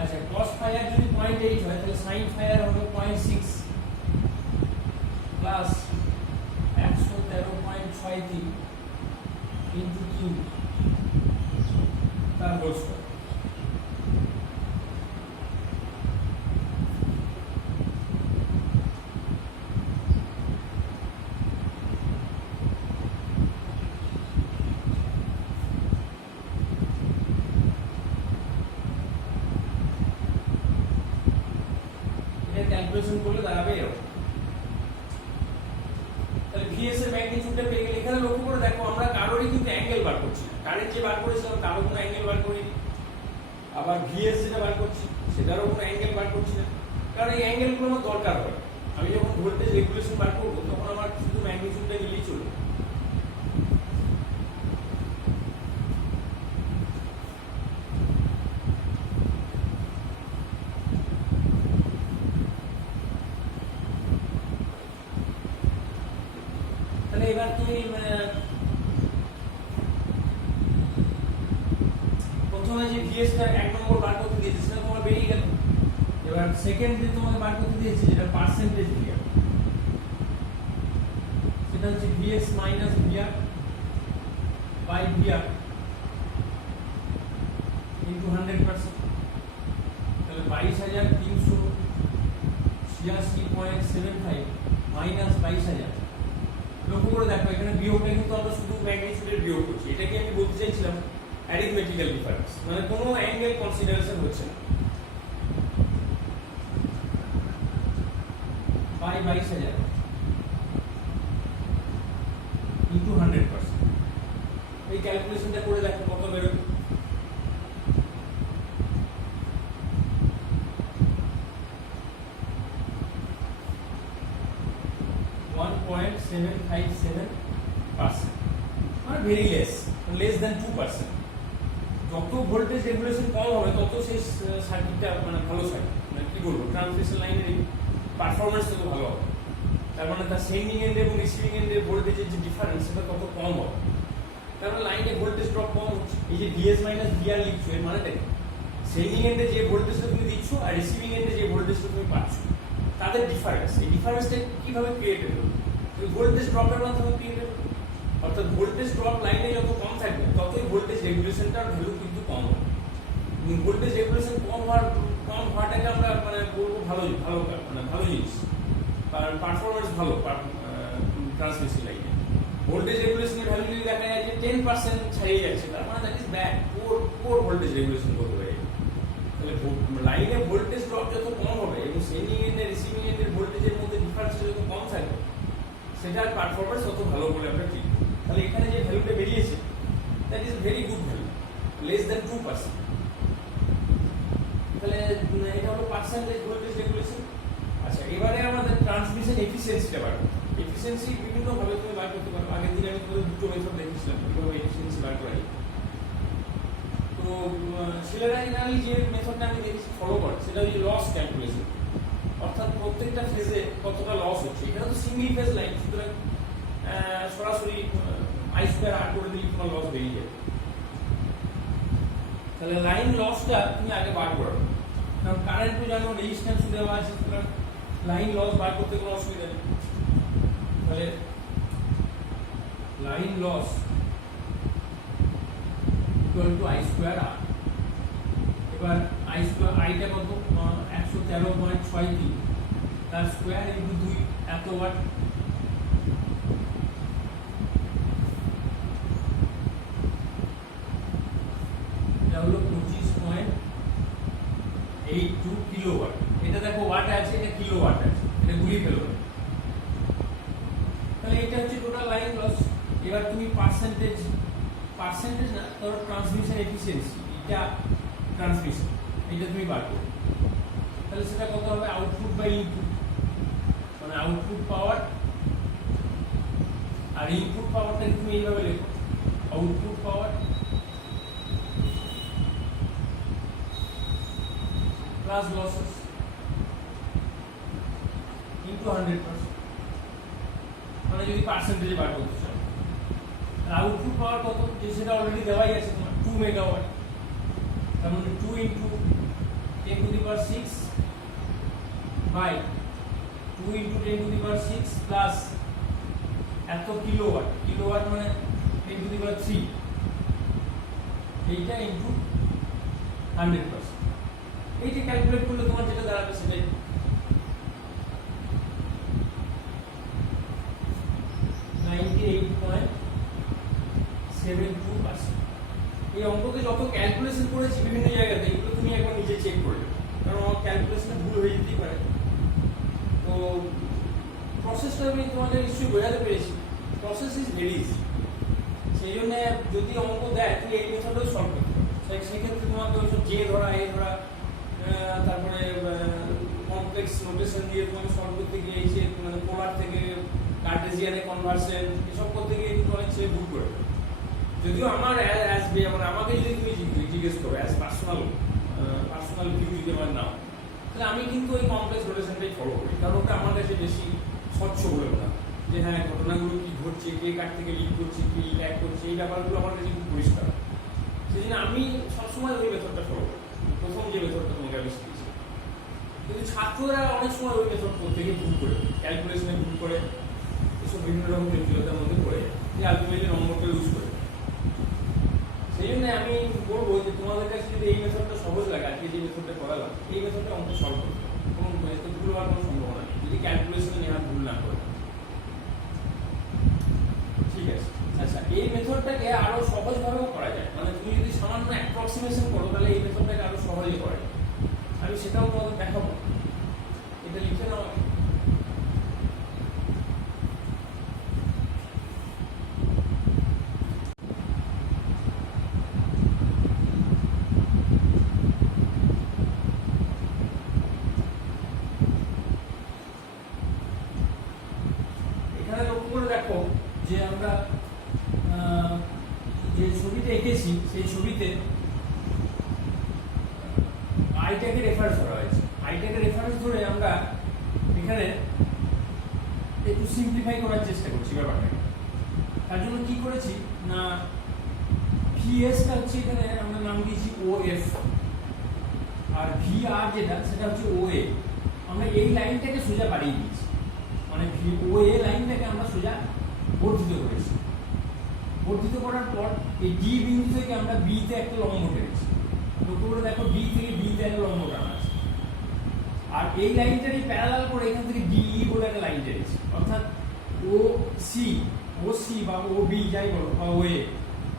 আচ্ছা cos phi r যদি 0.8 হয় তাহলে sin phi r হবে 0.6 প্লাস 113.63 ইনটু q তার হোল স্কয়ার। ক্যালকুলেশন করলে দাঁড়াবে এরকম। তাহলে ভিএস এর ম্যাগনিটিউডটা পেয়ে গেলে, এখানে লক্ষ্য করে দেখো আমরা কারোরই কিন্তু অ্যাঙ্গেল বার করছি না, কারেন্ট যে বার করেছিলাম তারও কোনো অ্যাঙ্গেল বার করিনি, আবার ভিএস যেটা বার করছি সেটারও কোনো অ্যাঙ্গেল বার করছি না, কারণ এই অ্যাঙ্গেলগুলো আমার দরকার হয়। আমি যখন ভোল্টেজ রেগুলেশন বার করবো তখন আমার শুধু ম্যাগনিটিউডটা নিলেই চলবে। এবার তুমি প্রথমে যে ভিএসটা 1 নম্বর বার করতে দিয়েছে সেটা তোমার বেরিয়ে গেল। এবার সেকেন্ড যে তোমাকে বার করতে দিয়েছে যেটা পার্সেন্টেজ ভিআর, সেটা হচ্ছে VS minus VR by VR into 100%। তাহলে 22,300 চাইছিলাম অ্যারিথমেটিক্যাল ডিফারেন্স, মানে কোনো অ্যাঙ্গেল কনসিডারেশন হচ্ছে না। বাই 22,000 ইন্টু 100%, এই ক্যালকুলেশনটা করে দেখো কত বেরোবে। মানে ভেরি লেস দেন 2%। যত ভোল্টেজ রেগুলেশন কম হবে তত সেই সার্কিটটা মানে ভালো সার্কিট, মানে কি বলবো, ট্রান্সমিশন লাইনের পারফরমেন্স তত ভালো হবে। তার মানে তার সেন্ডিং এন্ড এবং রিসিভিং এন্ডের ভোল্টেজের যে ডিফারেন্স সেটা তত কম হবে, কারণ লাইনে ভোল্টেজ ড্রপ কম হচ্ছে। এই যে ভিএস মাইনাস ভিআর লিখছো, এর মানেটা কি? সেন্ডিং এন্ডে যে ভোল্টেজটা তুমি দিচ্ছ আর রিসিভিং এন্ডে যে ভোল্টেজটা তুমি পাচ্ছ, তাদের ডিফারেন্স, এই ডিফারেন্সটা কিভাবে ক্রিয়েটেড হবে? ওই ভোল্টেজ ড্রপের মাধ্যমে ক্রিয়েটেড হবে। অর্থাৎ ভোল্টেজ ড্রপ লাইনে যত কম থাকবে ততই ভোল্টেজ রেগুলেশনটার ভ্যালু কিন্তু কম হবে। ভোল্টেজ রেগুলেশন কম হওয়াটাকে আমরা মানে বলবো ভালো জিনিস, কারণ পারফরমেন্স ভালো ট্রান্সমিশন লাইনে। ভোল্টেজ রেগুলেশনের ভ্যালু যদি দেখা যায় যে 10% ছাড়িয়ে যাচ্ছে, তার মানে that is bad, poor voltage regulation করতে পারে। তাহলে লাইনে ভোল্টেজ ড্রপ যত কম হবে এবং সেন্ডিং এন্ড রিসিভিং এন্ডের ভোল্টেজের মধ্যে ডিফারেন্সটা যত কম থাকবে, সেটার পারফরমেন্স তত ভালো বলে আমরা ঠিক। তাহলে এখানে যে ভ্যালুটা বেরিয়েছে that is very good value, less than 2%। তাহলে এটা হলো পার্সেন্টেজ ভোল্টেজ রেগুলেশন। আচ্ছা, এবারে আমাদের ট্রান্সমিশন এফিসিয়েন্সিটা বার করতে। এফিসিয়েন্সি বিভিন্ন ভাবে তুমি বার করতে পারো। আগের দিন আমি তোমাদের দুটো মেথড দেখিয়েছিলাম কিভাবে এফিসিয়েন্সি বার করা যায়। তো সিলারাইনালি যে মেথডটা আমি দেখেছি ফলো করে সেটা হচ্ছে লস ক্যালকুলেশন, অর্থাৎ প্রত্যেকটা ফেজে কতটা লস হচ্ছে। এখানে তো সিঙ্গেল ফেজ লাইন, সুতরাং সরাসরি I2R করে দিলে তোমার লস বেরিয়ে যাবে। তাহলে লাইন লসটা তুমি আগে বার করো, কারণ কারেন্টও জানো, রেজিস্ট্যান্সও দেওয়া আছে, সুতরাং লাইন লস বার করতে কোনো অসুবিধা নেই। তাহলে line loss equal to I2R। এবার আইটা কত? 113.63, তার স্কোয়ার ইন্টু 2, এত ওয়াট। এটা হলো 25.82 কিলোওয়াট। এটা দেখো ওয়াট আছে, এটা কিলোওয়াট আছে, এটা গুলিয়ে ফেলো। তাহলে এটা হচ্ছে টোটাল লাইন লস। এবার তুমি পার্সেন্টেজ না, ধরো ট্রান্সমিশন এফিসিয়েন্সি, এটা ট্রান্সমিশন, এটা তুমি বার করো। তাহলে সেটা কত হবে? আউটপুট বাই ইনপুট, মানে আউটপুট পাওয়ার আর ইনপুট পাওয়ারটাকে তুমি এইভাবে লেখো, output power plus losses into 100%, মানে যদি পার্সেন্টেজে বার করতে চাও। আউটপুট পাওয়ার কত, যে সেটা অলরেডি দেওয়াই আছে তোমার 2 মেগাওয়াট, তার মানে 2 ইন্টু 10⁶ বাই 2 ইন্টু 10⁶ প্লাস এত কিলোওয়াট মানে 10⁻³ এইটা ইন্টু 100%। এইটা ক্যালকুলেট করলে তোমার যেটা দাঁড়াবে সেটাই। এই অঙ্কতে যত ক্যালকুলেশন করেছি বিভিন্ন জায়গাতে, এগুলো তুমি একবার নিজে চেক করে নেবে, কারণ আমার ক্যালকুলেশনে ভুল হয়ে যেতেই পারে। তো প্রসেসটা আমি তোমাদের নিশ্চয়ই বোঝাতে পেরেছি। Process is very easy. সেই জন্য যদি অঙ্ক দেয় তুমি এই মেথডেও সলভ করতে পারো। সেক্ষেত্রে তোমাকে ওইসব জে ধরা, এ ধরা, তারপরে কমপ্লেক্স নোটেশন দিয়ে তোমাকে সলভ করতে গিয়ে এই যে মানে পোলার থেকে কার্টেসিয়ানে কনভার্সন এসব করতে গিয়ে কিন্তু অনেক ছেলে ভুল করে। যদিও আমার আমাকে যদি তুমি জিজ্ঞেস করো অ্যাজ পার্সোনাল ভিউ যদি আমার নাও, তাহলে আমি কিন্তু ওই কমপ্লেক্স নোটেশনটাই ফলো করি, কারণ ওটা আমার কাছে বেশি স্বচ্ছ বলে মনে হয়। যে হ্যাঁ, ঘটনাগুলো কি ঘটছে, কে কার থেকে লিড করছে, কি ল্যাক করছে, এই ব্যাপারগুলো আমার কাছে খুব পরিষ্কার। সেই জন্য আমি সবসময় ওই মেথডটা ফলো করি, প্রথম যে মেথডটা তোমাকে আমি শিখেছি। কিন্তু ছাত্ররা অনেক সময় ওই মেথড করতে গিয়ে ভুল করে, ক্যালকুলেশনে ভুল করে, এসব বিভিন্ন রকম জটিলতার মধ্যে পড়ে যায়, যে আলটিমেটলি নম্বরটা লুজ করে। সেই জন্য আমি বলবো যে তোমাদের কাছে যদি এই মেথডটা সহজ লাগে, আজকে যে মেথডটা করালাম, এই মেথডটা অঙ্ক সলভ করতে কোনো ভুল হওয়ার কোনো সম্ভাবনা নেই, যদি ক্যালকুলেশনে নেওয়ার ভুল না করে। ঠিক আছে। আচ্ছা, এই মেথডটাকে আরো সহজভাবেও করা যায়, মানে তুমি যদি সামান্য অ্যাপ্রক্সিমেশন করো তাহলে এই মেথডটাকে আরো সহজে করা যায়। আমি সেটাও তোমাদের দেখাবো। এটা লিখে নাও আগে। এখানে লক্ষ্য করে দেখো যে আমরা যে ছবিতে এঁকেছি সেই ছবিতে আইটাকে রেফারেন্স ধরা হয়েছে। আইটাকে রেফারেন্স ধরে আমরা এখানে একটু সিম্পলিফাই করার চেষ্টা করছি ব্যাপারটাকে। তার জন্য কি করেছি না, ভিএসটা হচ্ছে এখানে আমরা নাম দিয়েছি ওএফ, আর ভিআর যেটা সেটা হচ্ছে ওএ। আমরা এই লাইনটাকে সোজা বাড়িয়ে দিয়েছি, মানে ওএ লাইনটাকে আমরা সোজা বর্ধিত করেছি। বর্ধিত করার পর এই ডি বিন্দু থেকে আমরা বিতে একটা লম্ব টেনেছি। লক্ষ্য করে দেখো ডি থেকে বিতে একটা লম্ব টানা আছে, আর এই লাইনটারই প্যারালাল করে এখান থেকে ডিই বলে একটা লাইন টেনেছি। অর্থাৎ ও সি বা ও বি যাই বলো বা ওএ,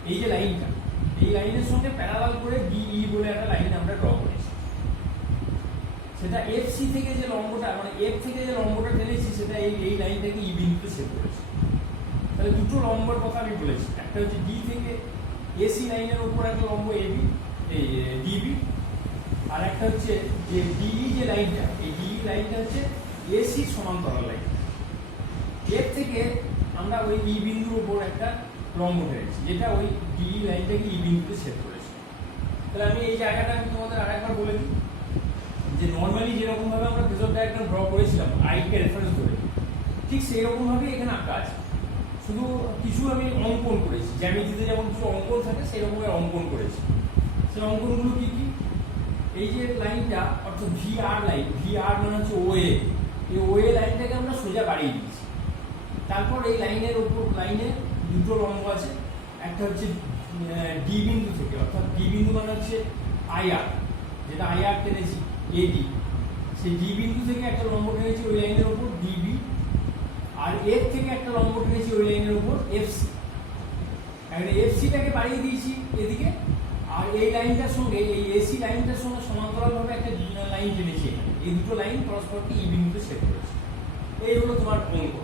এই যে লাইনটা, এই লাইনের সঙ্গে প্যারালাল করে ডিই বলে একটা লাইন আমরা ড্র করেছি। সেটা এফ সি থেকে যে লম্বটা, মানে এফ থেকে যে লম্বটা টেনেছি সেটা এই লাইনটাকে ই বিন্দুতে ছেদ করেছি। তাহলে দুটো লম্বর কথা আমি বলেছি, একটা হচ্ছে ডি থেকে এসি লাইনের উপর একটা লম্ব এবি, এই ডিবি, আর একটা হচ্ছে যে ডিই যে লাইনটা, এই ডিই লাইনটা হচ্ছে এসি সমান্তরাল লাইন। এর থেকে আমরা ওই ই বিন্দুর উপর একটা লম্ব টেনেছি, যেটা ওই ডিই লাইনটাকে ই বিন্দুতে ছেদ করেছে। তাহলে আমি এই জায়গাটা আমি তোমাদের আরেকবার বলে দিই যে নর্মালি যেরকম ভাবে আমরা ফেজর ডায়াগ্রাম ড্র করেছিলাম আইকে রেফারেন্স ধরে, ঠিক সেই রকম ভাবে এখানে আঁকা আছে। শুধু কিছু আমি অঙ্কন করেছি, জ্যামিতিতে যেমন কিছু অঙ্কন থাকে সেই রকম অঙ্কন করেছি। সেই অঙ্কনগুলো কি কি, এই যে লাইনটা অর্থাৎ ভিআর লাইন, ভিআর মানে হচ্ছে ওএ, এই ওএ লাইনটাকে আমরা সোজা বাড়িয়ে দিয়েছি। তারপর এই লাইনের উপর লাইনে দুটো লম্ব আছে, একটা হচ্ছে ডি বিন্দু থেকে, অর্থাৎ ডি বিন্দু মানে হচ্ছে আইআর, যেটা আইআর টেনেছি এডি, সেই ডি বিন্দু থেকে একটা লম্ব টেনেছি ওই লাইনের উপর ডিবি, আর এফ থেকে একটা লম্ব টেনেছি ওই লাইনের উপর এফসি। একটা এফসিটাকে বাড়িয়ে দিয়েছি এদিকে, আর এই লাইনটার সঙ্গে এই এসি লাইনটার সঙ্গে সমান্তরালভাবে একটা লাইন টেনেছি এখানে। এই দুটো লাইন পরস্পরকে ই বিন্দুতে ছেদ করেছে। এই হলো তোমার অঙ্ক।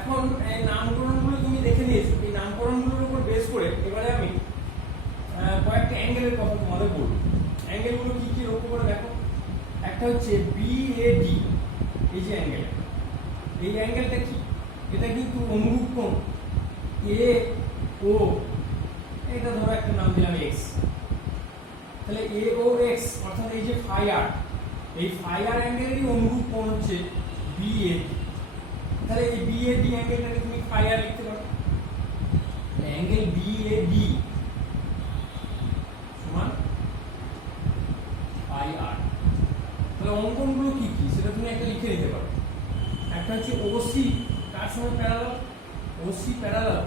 এখন এই নামকরণগুলো তুমি দেখে নিয়েছো, এই নামকরণগুলোর উপর বেস করে এবারে আমি কয়েকটা অ্যাঙ্গেলের কথা তোমাদের বলবো। অ্যাঙ্গেলগুলো কি কি লক্ষ্য করে দেখো। একটা হচ্ছে বিএডি, এই যে অ্যাঙ্গেল, এই অ্যাঙ্গেলটা কি, এটা কিন্তু অনুরূপ কোণ এ ও, এটা ধরো একটা নাম দিলাম এক্স। তাহলে এ ও এক্স অর্থাৎ এই যে ফাই আর, এই ফাই আর অ্যাঙ্গেলেরই অনুরূপ কোণ হচ্ছে বিএডি। তাহলে এই বিএডি অ্যাঙ্গেলটাকে তুমি ফাই আর লিখতে পারো। অ্যাঙ্গেল বিএডি সমান ফাই আর। তাহলে অঙ্কনগুলো কি কি সেটা তুমি একটা লিখে নিতে পারো। একটা হচ্ছে ওসি, কার সঙ্গে প্যারালাল, ওসি প্যারালাল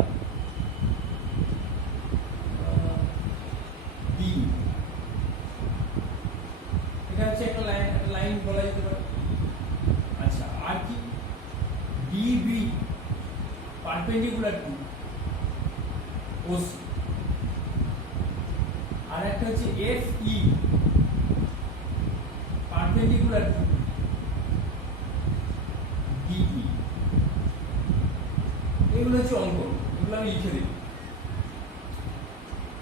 ডি, এটা হচ্ছে একটা লাইন বলা যেতে পারে। আচ্ছা, আর কি, ডিবি পারপেন্ডিকুলার টু ওসি, আর একটা হচ্ছে এফই পারপেন্ডিকুলার টু ডিই। এগুলো হচ্ছে অঙ্কন, এগুলো আমি লিখে দিই।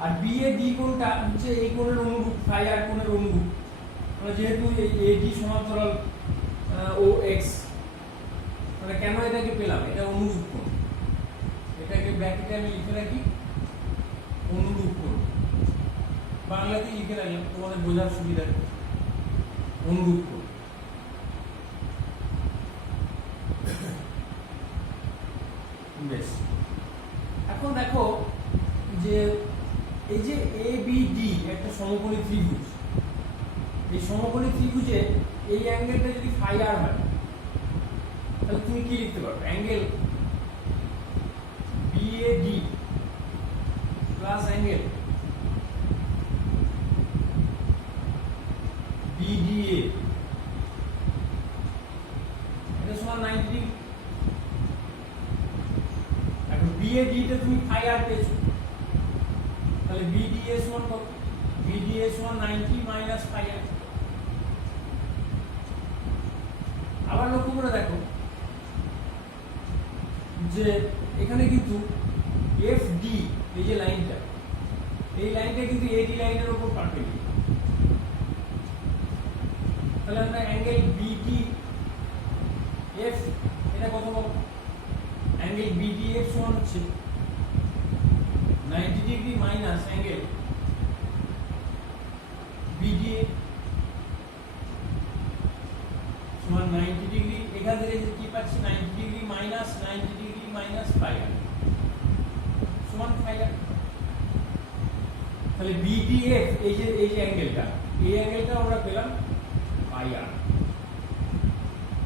আর বি এ ডি কোণটা হচ্ছে এই কোণের অনুরূপ, ফাই আর কোণের অনুরূপ। মানে যেহেতু এই এডি সমান্তরাল ও এক্স, মানে কেন এটাকে পেলাম, এটা অনুরূপ কোণ, এটাকে ব্র্যাকেটে আমি লিখে রাখি অনুরূপ কোণ, বাংলাতে লিখে রাখলাম তোমাদের বোঝার সুবিধা। অনুরূপ কোণ। বেশ, এখন দেখো যে এই যে এ বি ডি একটা সমকোণী ত্রিভুজ, এই সমকোণী ত্রিভুজে এই অ্যাঙ্গেলটা যদি ফাই আর হয় তাহলে তুমি কি লিখতে পারো, angle BAD plus angle BDA এটা সমান 90 ডিগ্রি। এখন BAD তে তুমি ফাই আর পেয়েছো, তাহলে BDA সমান কত? BDA সমান 90 মাইনাস ফাই আর। আবার লক্ষ্য করে দেখো যে এখানে কিন্তু FD এই যে লাইনটা, এই লাইনটা কিন্তু AD লাইনের উপর পারপেন্ডিকুলার। তাহলে আমরা অ্যাঙ্গেল BDF এটা কত পাবো? অ্যাঙ্গেল BDF সমান হচ্ছে 90 ডিগ্রি মাইনাস অ্যাঙ্গেল BDA সমান 90 ডিগ্রি। এখান থেকে যে কি পাচ্ছি 90 degree minus 90 degree minus phi R সমান ফাই আর। তাহলে BDF এই যে অ্যাঙ্গেলটা, এই অ্যাঙ্গেলটা আমরা পেলাম ফাই আর।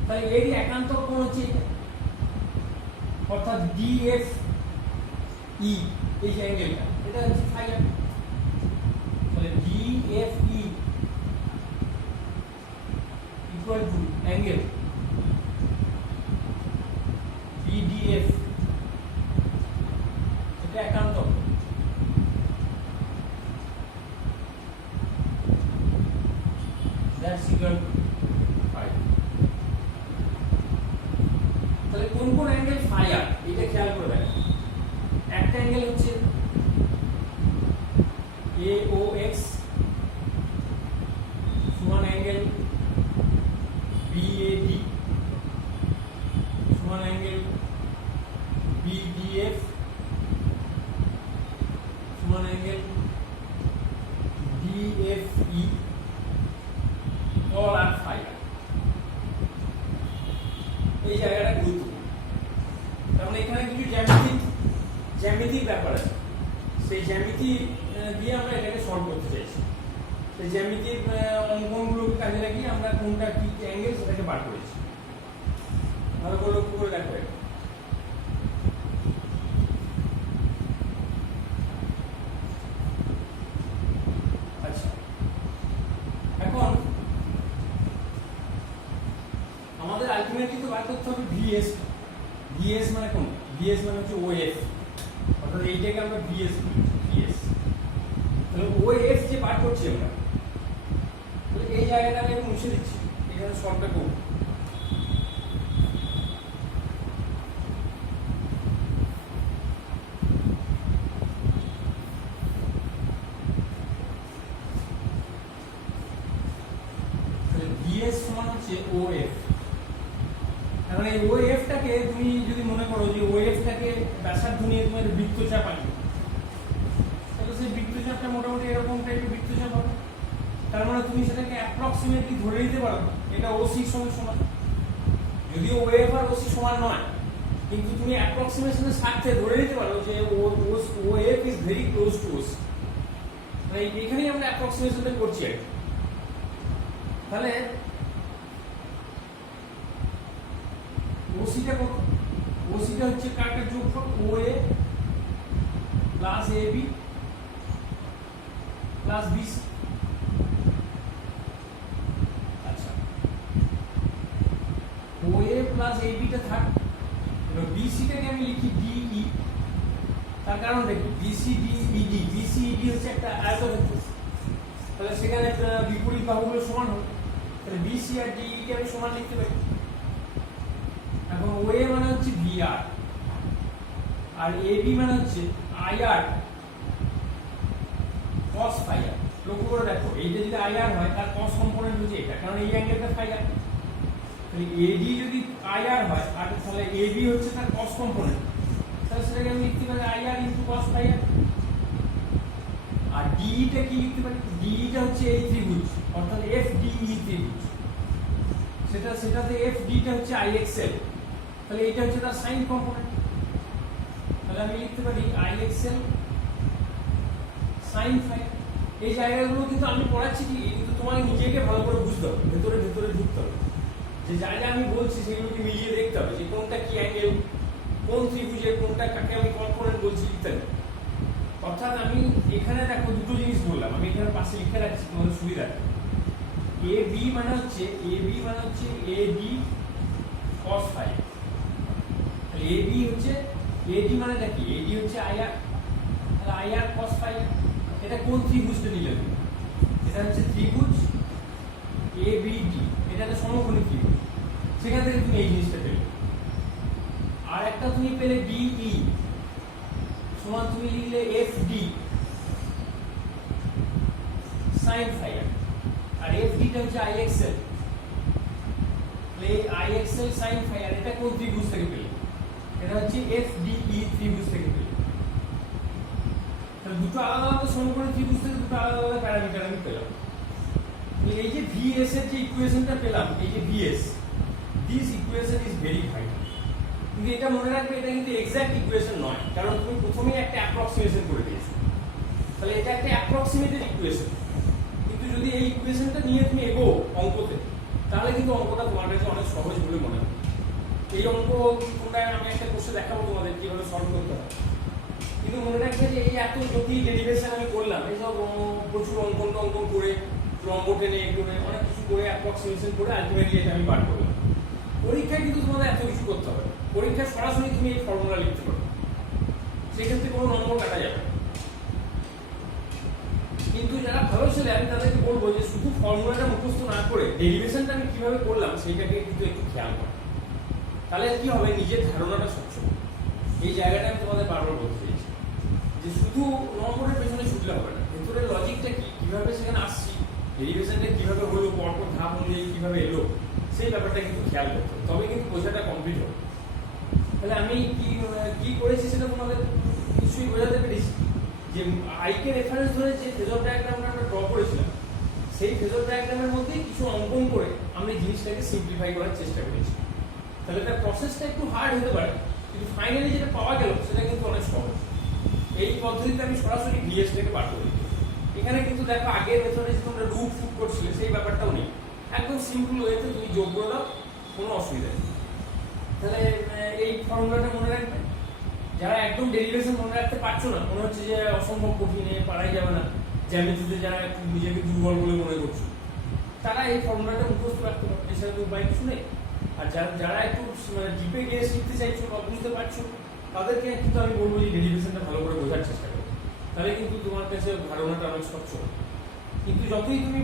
তাহলে এর একান্ত কোণ হচ্ছে এটা, অর্থাৎ DFE এই যে অ্যাঙ্গেলটা এটা হচ্ছে ফাই আর। তাহলে DFE equal to angle BDF, এটা একান্ত। That's equal to 5. তাহলে কোন কোন অ্যাঙ্গেল ফাই আর এটা খেয়াল করে দেখো। একটা অ্যাঙ্গেল হচ্ছে AOX সমান অ্যাঙ্গেল BAD সমান অ্যাঙ্গেল BDF সমান angle DFE all are phi R. এই জায়গাটা গুরুত্বপূর্ণ, তার মানে এখানে কিছু জ্যামিতিক ব্যাপার আছে, সেই জ্যামিতি দিয়ে আমরা এটাকে সলভ করতে চাইছি। সেই জ্যামিতির অঙ্কনগুলোকে কাজে লাগিয়ে আমরা কোনটা কি অ্যাঙ্গেল সেটাকে বার করেছি। ভালো করে লক্ষ্য করে দেখো এটা। আচ্ছা, এখন আমাদের আলটিমেটলি তো বার করতে হবে VS। VS মানে কোন? VS মানে হচ্ছে OF, অর্থাৎ এইটাকে আমরা VS বলি। VS তাহলে OF যে বার করছি আমরা, তাহলে এই জায়গাটা আমি মুছে দিচ্ছি, এখানে সলভটা করব। VS সমান হচ্ছে OF। এখন এই OF-টাকে তুমি যদি মনে করো যে OF-টাকে ব্যাসার্ধ নিয়ে তোমার বৃত্তচাপ আঁকবে, তাহলে সেই বৃত্তচাপটা মোটামুটি এরকম টাইপের বৃত্তচাপ হবে। তার মানে তুমি সেটাকে অ্যাপ্রক্সিমেটলি ধরে নিতে পারো এটা OC সঙ্গে সমান। যদিও OF আর OC সমান নয়, কিন্তু তুমি অ্যাপ্রক্সিমেশনের স্বার্থে ধরে নিতে পারো যে OF is very close two OC। মানে এখানেই আমরা অ্যাপ্রক্সিমেশনটা করছি আর কি। তাহলে OC-টা কত? OC-টা হচ্ছে কাটার যোগফল OA plus AB plus BC। আচ্ছা, OA প্লাস AB-টা থাক, এবার BC-টাকে আমি লিখি DE। তার কারণ দেখি BCD BCD হচ্ছে একটা আয়তক্ষেত্র, তাহলে সেখানে বিপরীত বাহুগুলো সমান হবে, তাহলে BC আর DE কে আমি সমান লিখতে পারি। এখন OA মানে হচ্ছে VR আর AB মানে হচ্ছে IR cos phi r। লক্ষ্য করে দেখো, এইটা যদি IR হয় তার cos কম্পোনেন্ট হচ্ছে এটা, কারণ এই অ্যাঙ্গেলটা phi r। তাহলে AD যদি IR হয় আর তাহলে AB হচ্ছে তার cos কম্পোনেন্ট, তাহলে সেটাকে আমি লিখতে পারি IR cos phi r। আর DE টা কি লিখতে পারি? DE টা হচ্ছে এই ত্রিভুজ, অর্থাৎ FDE ত্রিভুজ, সেটাতে FD টা হচ্ছে IXL, তাহলে এটা হচ্ছে তার সাইন কম্পোনেন্ট। তাহলে আমি লিখতে পারি IXL sin phi। এই জায়গাগুলো কিন্তু আমি পড়াচ্ছি কি, কিন্তু তোমাকে নিজেকে ভালো করে বুঝতে হবে, ভেতরে ঢুকতে হবে, যে যা যা আমি বলছি সেগুলোকে মিলিয়ে দেখতে হবে যে কোনটা কি অ্যাঙ্গেল, কোন ত্রিভুজের কোনটা কাকে আমি কম্পোনেন্ট বলছি ইত্যাদি। অর্থাৎ আমি এখানে দেখো দুটো জিনিস বললাম, আমি এখানে পাশে লিখে রাখছি তোমাদের সুবিধা। এ বি মানে হচ্ছে এডি cos ফাই। এ বি হচ্ছে এডি মানেটা কি? এডি হচ্ছে আইআর, তাহলে আইআর cos ফাই। এটা কোন ত্রিভুজটা নিলে? এটা হচ্ছে ত্রিভুজ এবিডি, এটা একটা সমকোণী ত্রিভুজ। সেখান থেকে তুমি এই জিনিসটা পেলে। আর একটা তুমি পেলে ডিই সমান তুমি লিখলে এফডি sin ফাই, আর এফডি টা হচ্ছে আইএক্সএল, তাহলে আইএক্সএল sin ফাই। আর এটা কোন ত্রিভুজ থেকে পেলে? এটা হচ্ছে এফডিই ত্রিভুজ থেকে পেলে। তাহলে দুটো আলাদা আলাদা সমকোণী ত্রিভুজ থেকে দুটো আলাদা আলাদা প্যারামিটার আমি পেলাম। এই যে ভিএস এর যে ইকুয়েশনটা পেলাম, এই যে VS, this equation is very vital. কিন্তু এটা মনে রাখবে, এটা কিন্তু এক্সাক্ট ইকুয়েশন নয়, কারণ তুমি প্রথমেই একটা অ্যাপ্রক্সিমেশন করে দিয়েছো। তাহলে এটা একটা অ্যাপ্রক্সিমেটেড ইকুয়েশন, কিন্তু যদি এই ইকুয়েশনটা নিয়ে তুমি এগো অঙ্কতে, তাহলে কিন্তু অঙ্কটা তোমার কাছে অনেক সহজ বলে মনে হবে। এই অঙ্ক তোমরা, আমি একটা কোর্সে দেখাবো তোমাদের কিভাবে সলভ করতে হয়। কিন্তু মনে রাখবে যে এই এত জটিল ডেরিভেশন আমি করলাম, এইসব প্রচুর অঙ্কন করে, লম্ব টেনে এগুলো অনেক কিছু করে, অ্যাপ্রক্সিমেশন করে আলটিমেটলি এটা আমি বার করলাম। পরীক্ষায় কিন্তু তোমাদের এত কিছু করতে হবে। পরীক্ষায় সরাসরি তুমি এই ফর্মুলা লিখতে পারো, সেক্ষেত্রে কোনো নম্বর কাটা যাবে। কিন্তু যারা ভালো ছেলে, আমি তাদেরকে বলবো যে শুধু ফর্মুলাটা মুখস্থ না করে ডেরিভেশনটা আমি কিভাবে করলাম সেইটাকে কিন্তু একটু খেয়াল করো। তাহলে কি হবে, নিজের ধারণাটা স্বচ্ছ। এই জায়গাটা আমি তোমাদের বারবার বলতে চাইছি যে শুধু নম্বরের পেছনে ছুটলে হবে না, ভেতরের লজিকটা কি, কিভাবে সেখানে আসছি, ডেরিভেশনটা কিভাবে হলো, পরপর ধাপ অনুযায়ী কিভাবে এলো, সেই ব্যাপারটা কিন্তু খেয়াল করতে হবে, তবে কিন্তু বোঝাটা কমপ্লিট হবে। তাহলে আমি কি করেছি সেটা তোমাদের নিশ্চয়ই বোঝাতে পেরেছি যে আইকে রেফারেন্স ধরে যে ফেজর ডায়াগ্রামটা আমরা ড্র করেছিলাম, সেই ফেজর ডায়াগ্রামের মধ্যে কিছু অঙ্কন করে আমরা জিনিসটাকে সিম্পলিফাই করার চেষ্টা করেছি। তাহলে এটা প্রসেসটা একটু হার্ড হতে পারে, কিন্তু ফাইনালি যেটা পাওয়া গেল সেটা কিন্তু অনেক সহজ। এই পদ্ধতিতে আমি সরাসরি ভিএসটাকে বার করে দিই। এখানে কিন্তু দেখো আগের মেথডে যে তোমরা রুট ফুট করছিলে সেই ব্যাপারটাও নেই, একদম সিম্পল ওয়েতে তুমি যোগ করে দাও, কোনো অসুবিধা নেই। তাহলে এই ফর্মুলাটা মনে রাখবে। যারা একদম ডেরিভেশন মনে রাখতে পারছো না, মনে হচ্ছে যে অসম্ভব কঠিন, পারাই যাবে না, জ্যামিতিতে যারা একটু নিজেকে দুর্বল বলে মনে করছো, তারা এই ফর্মুলাটা মুখস্থ রাখতে পারো, এছাড়া তো উপায় কিছু নেই। আর যারা একটু ডিপে গিয়ে শিখতে চাইছো বা বুঝতে পারছো, তাদেরকে কিন্তু আমি বলবো যে ডেরিভেশনটা ভালো করে বোঝার চেষ্টা করো, তাহলে কিন্তু তোমার কাছে ধারণাটা অনেক স্বচ্ছ। কিন্তু যতই তুমি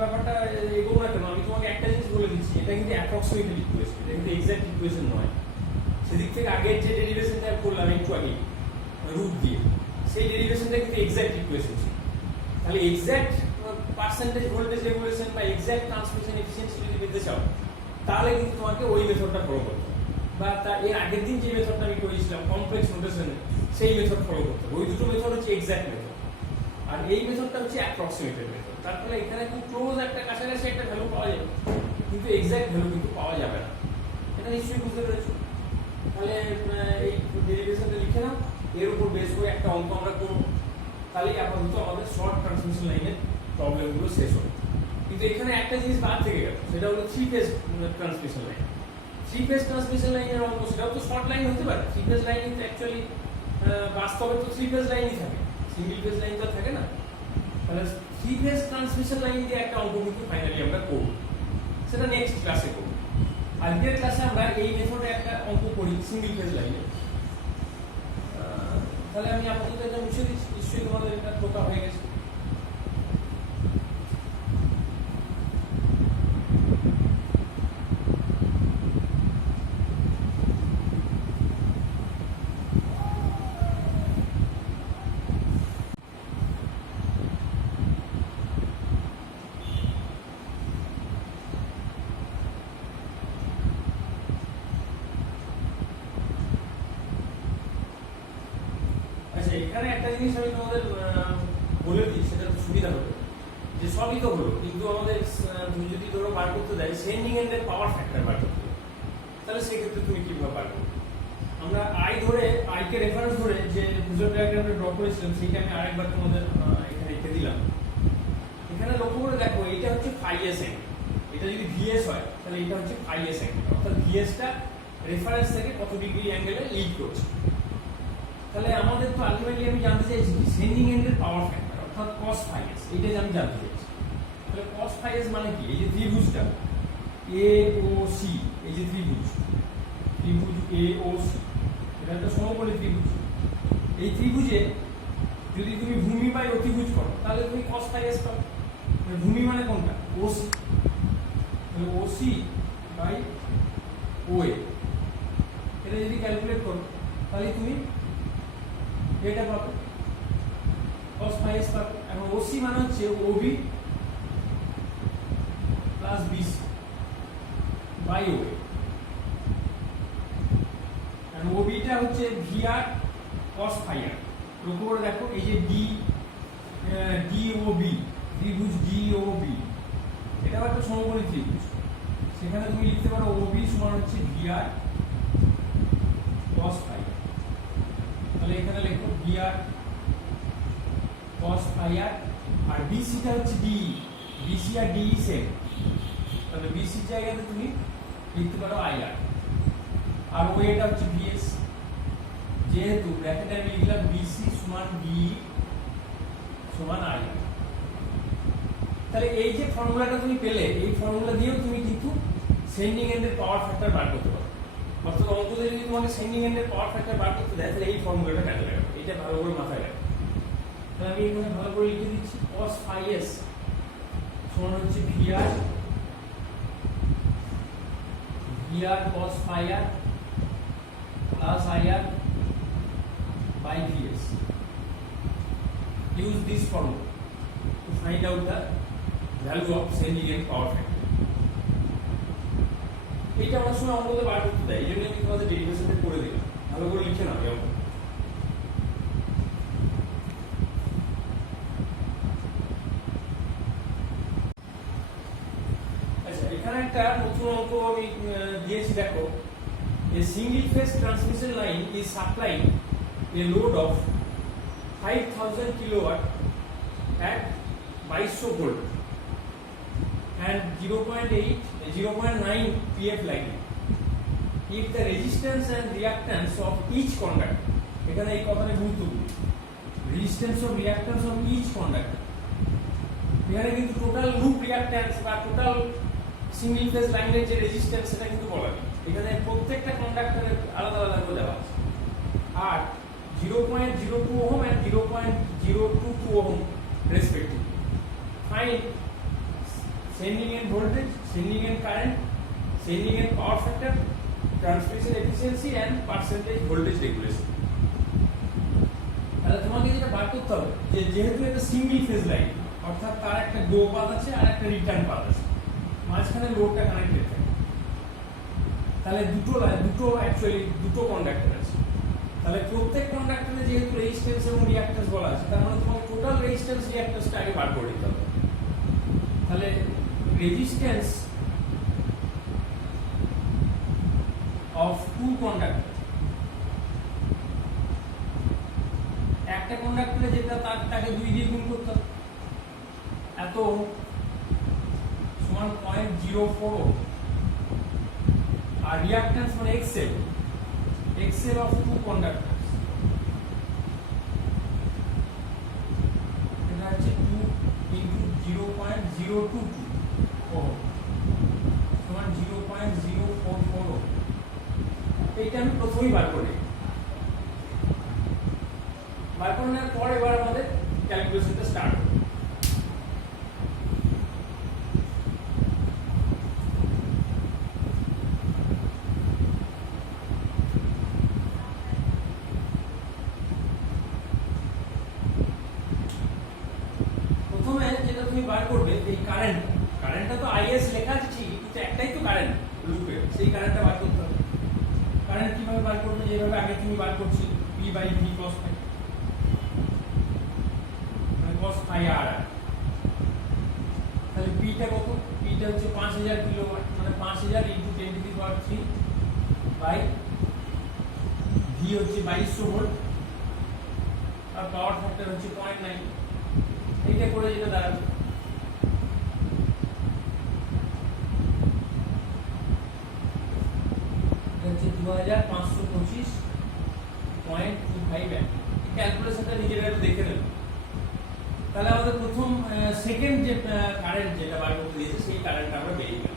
ব্যাপারটা এগো না কেন, আমি তোমাকে একটা জিনিস বলে দিচ্ছি, এটা কিন্তু অ্যাপ্রক্সিমেটেড ইকুয়েশন, এটা কিন্তু এক্সাক্ট ইকুয়েশন নয়। সেদিক থেকে আগের যে ডেরিভেশনটা করলাম একটু আগে রুট দিয়ে, সেই ডেরিভেশনটা কিন্তু এক্সাক্ট ইকুয়েশন ছিল। তাহলে এক্সাক্ট পার্সেন্টেজ ভোল্টেজ রেগুলেশন বা এক্সাক্ট ট্রান্সমিশন এফিসিয়েন্সি যদি পেতে চাও, তাহলে কিন্তু তোমাকে ওই মেথডটা ফলো করতে হবে, বা তার এর আগের দিন যে মেথডটা আমি করেছিলাম কমপ্লেক্স নোটেশনে, সেই মেথড ফলো করতে হবে। ওই দুটো মেথড হচ্ছে এক্সাক্ট মেথড, আর এই মেথডটা হচ্ছে অ্যাপ্রক্সিমেটেড মেথড। তারপরে এখানে খুব ক্লোজ একটা কাছাকাছি একটা ভ্যালু পাওয়া যাবে, কিন্তু এক্সাক্ট ভ্যালু কিন্তু পাওয়া যাবে না। এটা নিশ্চয়ই বুঝতে পেরেছো। তাহলে এই ডেরিভেশনটা লিখে নাও, এর উপর বেস করে একটা অঙ্ক আমরা করবো, তাহলেই আপাতত আমাদের শর্ট ট্রান্সমিশন লাইনের প্রবলেমগুলো শেষ হবে। কিন্তু এখানে একটা জিনিস বাদ থেকে গেল, সেটা হলো three phase transmission line. Three phase transmission লাইনের অঙ্ক, সেটাও তো শর্ট লাইন হতে পারে। থ্রি ফেজ লাইন কিন্তু অ্যাকচুয়ালি বাস্তবে তো থ্রি ফেজ লাইনই থাকে, সিঙ্গেল ফেজ লাইন তো থাকে না। তাহলে থ্রি ফেজ ট্রান্সমিশন লাইন দিয়ে একটা অঙ্ক কিন্তু ফাইনালি আমরা করবো, সেটা নেক্সট ক্লাসে করবো। আজকের ক্লাসে আমরা এই মেথডে একটা অঙ্ক করি সিঙ্গেল ফেজ লাইনে। তাহলে আমি আপাতত এটা মুছে দিচ্ছি, নিশ্চয়ই তোমাদের এটা টোকা হয়ে গেছে। এখানে একটা জিনিস আমি তোমাদের বলে দিই, সেটা সুবিধা হবে, যে সবই তো হলো, কিন্তু আমাদের তুমি যদি ধরো বার করতে দেয় সেন্ডিং এন্ডের পাওয়ার ফ্যাক্টর বার করতে, তাহলে সেক্ষেত্রে তুমি কিভাবে বার করবে? আমরা আইকে রেফারেন্স ধরে যে ফেজর ডায়াগ্রামটা ড্র করেছিলাম, সেইটা আমি আরেকবার তোমাদের এখানে রেখে দিলাম। এখানে লক্ষ্য করে দেখো, এটা হচ্ছে ফাই এস অ্যাঙ্গেল, এটা যদি ভিএস হয় তাহলে এটা হচ্ছে ফাই এস অ্যাঙ্গেল, অর্থাৎ ভিএসটা রেফারেন্স থেকে কত ডিগ্রি অ্যাঙ্গেলে লিড করছে। তাহলে আমাদের তো আলটিমেটলি আমি জানতে চাইছি কি সেন্ডিং এন্ডের পাওয়ার ফ্যাক্টর, অর্থাৎ cos ফাই এস, এইটাই আমি জানতে চাইছি। তাহলে cos phi s মানে কি? এই যে ত্রিভুজটা এ ও সি, এই যে ত্রিভুজ এ ও সি, এটা একটা সমকোণী ত্রিভুজ। এই ত্রিভুজে যদি তুমি ভূমি বাই অতিভুজ করো তাহলে তুমি cos phi s পাবে। ভূমি মানে কোনটা? ওসি, তাহলে ওসি বাই ওএ, এটা যদি ক্যালকুলেট করো তাহলে তুমি এটা পাবে, cos phi s পাবে। এখন ওসি মানে হচ্ছে OB plus BC by OA, আর ওবিটা হচ্ছে ভিআর cos phi r। লক্ষ্য করে দেখো এই যে ডিওবি ত্রিভুজ ডিওবি, এটা একটা সমকোণী ত্রিভুজ, সেখানে তুমি লিখতে পারো ওবি সমান হচ্ছে ভিআর cos phi r। তাহলে এখানে লেখো ভিআর cos phi r, আর বিসিটা হচ্ছে ডি, বিসি আর ডি সেম, তাহলে বিসির জায়গাতে তুমি লিখতে পারো আইআর, আর ওএটা হচ্ছে ভিএস। যেহেতু ব্র্যাকেটে আমি লিখলাম বিসি সমান ডি সমান আইআর, তাহলে এই যে ফর্মুলাটা তুমি পেলে, এই ফর্মুলা দিয়েও তুমি কিন্তু সেন্ডিং এন্ডের পাওয়ার ফ্যাক্টর বার করতে পারো। অর্থাৎ অঙ্কতে যদি তোমাকে সেন্ডিং এন্ডের পাওয়ার ফ্যাক্টর বার করতে দেয় তাহলে এই ফর্মুলাটা কাজে লাগাবে, এটা ভালো করে মাথায় রাখবে। তাহলে আমি এখানে ভালো করে লিখে দিচ্ছি cos phi s সমান হচ্ছে VR cos phi r plus IR by VS. Use this formula to find out the value of sending end power factor. এটা আমার সময় অঙ্কতে বার করতে দেয়, এই জন্য আমি তোমাদের ডেরিভেশনটা করে দিলাম, ভালো করে লিখে নাও যেমন। আচ্ছা, এখানে একটা নতুন অঙ্ক আমি দিয়েছি, দেখো। A single phase transmission line is supplying a load of 5000 kilowatt at 2200 volt and 0.9 pf lighting. If the resistance and reactance of each conductor, এখানে এই কথাটা গুরুত্বপূর্ণ, resistance of reactance of each conductor, এখানে কিন্তু টোটাল লুপ রিঅ্যাক্ট্যান্স বা total single phase লাইনের যে resistance সেটা কিন্তু বলা নেই, এখানে প্রত্যেকটা কন্ডাক্টরের আলাদা আলাদা করে দেওয়া আছে। আর 0.02 ohm and 0.022 ohm respectively. Find sending end voltage, sending end current, sending end power factor, transmission efficiency and percentage voltage regulation. তাহলে তোমাকে যেটা বার করতে হবে যে যেহেতু এটা সিঙ্গেল ফেজ লাইন, অর্থাৎ তার একটা গো পাথ আছে আর একটা রিটার্ন পাথ আছে, মাঝখানে লোডটা কানেক্টেড থাকে, তাহলে দুটো অ্যাকচুয়ালি দুটো কন্ডাক্টর আছে। তাহলে প্রত্যেক কন্ডাক্টরে যেহেতু রেজিস্ট্যান্স এবং রিঅ্যাক্ট্যান্স বলা আছে, তার মানে তোমাকে টোটাল রেজিস্ট্যান্স রিঅ্যাক্ট্যান্সটা আগে বার করে দিতে হবে। তাহলে রেজিস্ট্যান্স অফ টু কন্ডাক্টর, একটা কন্ডাক্টরে যেটা তাকে 2 দিয়ে গুণ করতে হবে, এত সমান 0.04, আর রিঅ্যাক্ট্যান্স মানে এক্সেল অফ টু কন্ডাক্টরস, এটা হচ্ছে 2 ইনটু 0.022 ওহম সমান 0.044 ওহম। এইটা আমি প্রথমেই বার করে নেওয়ার পর এবার আমাদের ক্যালকুলেশনটা স্টার্ট হবে। বার করবে এই কারেন্টটা তো আইএস লেখা আছে ঠিকই, কিন্তু একটাই তো কারেন্ট লুপে, সেই কারেন্টটা বার করতে হবে। কারেন্ট কিভাবে বার করবে? যেভাবে আগে তুমি বার করছি P by V cos phi, মানে cos phi r। তাহলে P টা কত? P টা হচ্ছে 5000 কিলোওয়াট, মানে 5000 into 10 to the power 3 by V হচ্ছে 2200 ভোল্ট, আর পাওয়ার ফ্যাক্টর হচ্ছে 0.9। এইটা করে যেটা দাঁড়াবে হচ্ছে 2525.25 ক্যালকুলেশনটা নিজেরা একটু দেখে নেবেন। তাহলে আমাদের প্রথম সেকেন্ড যে কারেন্ট যেটা বার করতে দিয়েছে সেই কারেন্টটা আমরা বেরিয়ে গেল।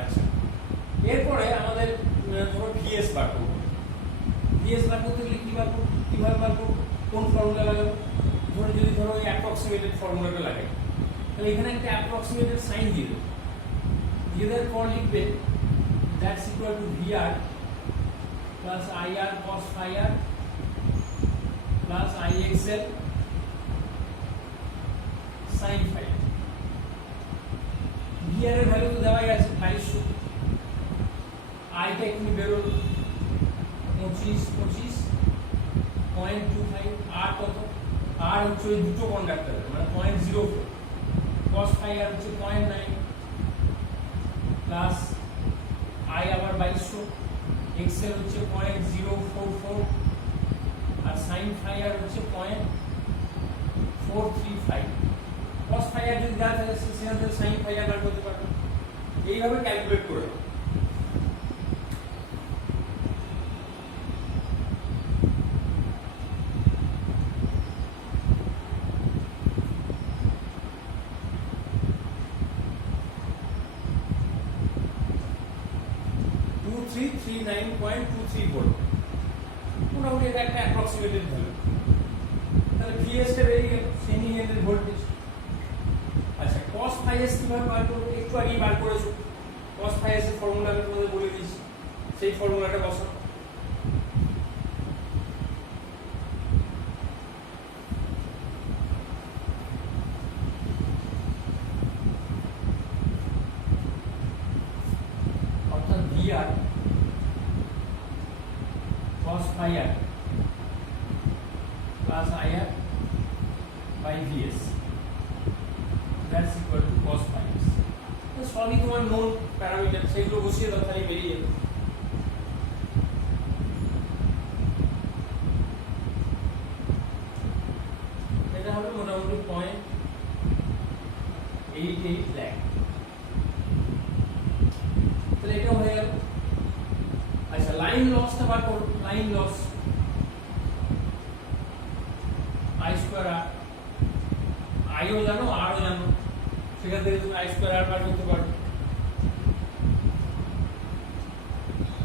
আচ্ছা, এরপরে আমাদের ধরো ভিএস বার করবো। ভিএস বার করতে গেলে কিভাবে বার করবো, কোন ফর্মুলা লাগাবো? যদি ওই অ্যাপ্রক্সিমেটেড ফর্মুলাটা লাগে, তাহলে এখানে একটা অ্যাপ্রক্সিমেটেড সাইন দিয়ে দেবো। দিয়ে দেওয়ার পর লিখবে that's equal to VR plus IR cos phi R plus IXL sine phi. VR এর ভ্যালু তো দেওয়াই আছে 2200, আইটা এখানে বেরোলো 25.25, আর কত? আর হচ্ছে ওই দুটো কন্ডাক্টর মানে 0.04, cos phi আর হচ্ছে 0.9 প্লাস আই আবার 2200, এক্সেল হচ্ছে 0.044 আর সাইন phi আর হচ্ছে 0.435। cos phi আর যদি দেওয়া থাকে সেখান থেকে সাইন phi আর বার করতে পারবে। এইভাবে ক্যালকুলেট করে 2339.23 ভোল্ট, মোটামুটি এটা একটা অ্যাপ্রক্সিমেটেড ভ্যালু। তাহলে ভিএস টা বেরিয়ে গেল, সেন্ডিং এন্ডের ভোল্টেজ। আচ্ছা, cos phi s কিভাবে বার করব? একটু আগেই বার করেছো। cos phi s এর ফর্মুলা আমি তোমাদের বলে দিয়েছি, সেই ফর্মুলাটা বসাও। অর্থাৎ VR cos phi r plus IR by VS, that's equal to cos phi s। তো সবই তোমার নোন প্যারামিটার, সেগুলো বসিয়ে দাও, তাহলে বেরিয়ে যাবে। এটা হবে মোটামুটি 0.88 লাখ। তাহলে এটা হয়ে গেল। আচ্ছা, লাইন লসটা বার করো। লাইন লস আই স্কোয়ার আর, আইও জানো আরও জানো, সেখান থেকে তুমি আই স্কোয়ার আর বার করতে পারো।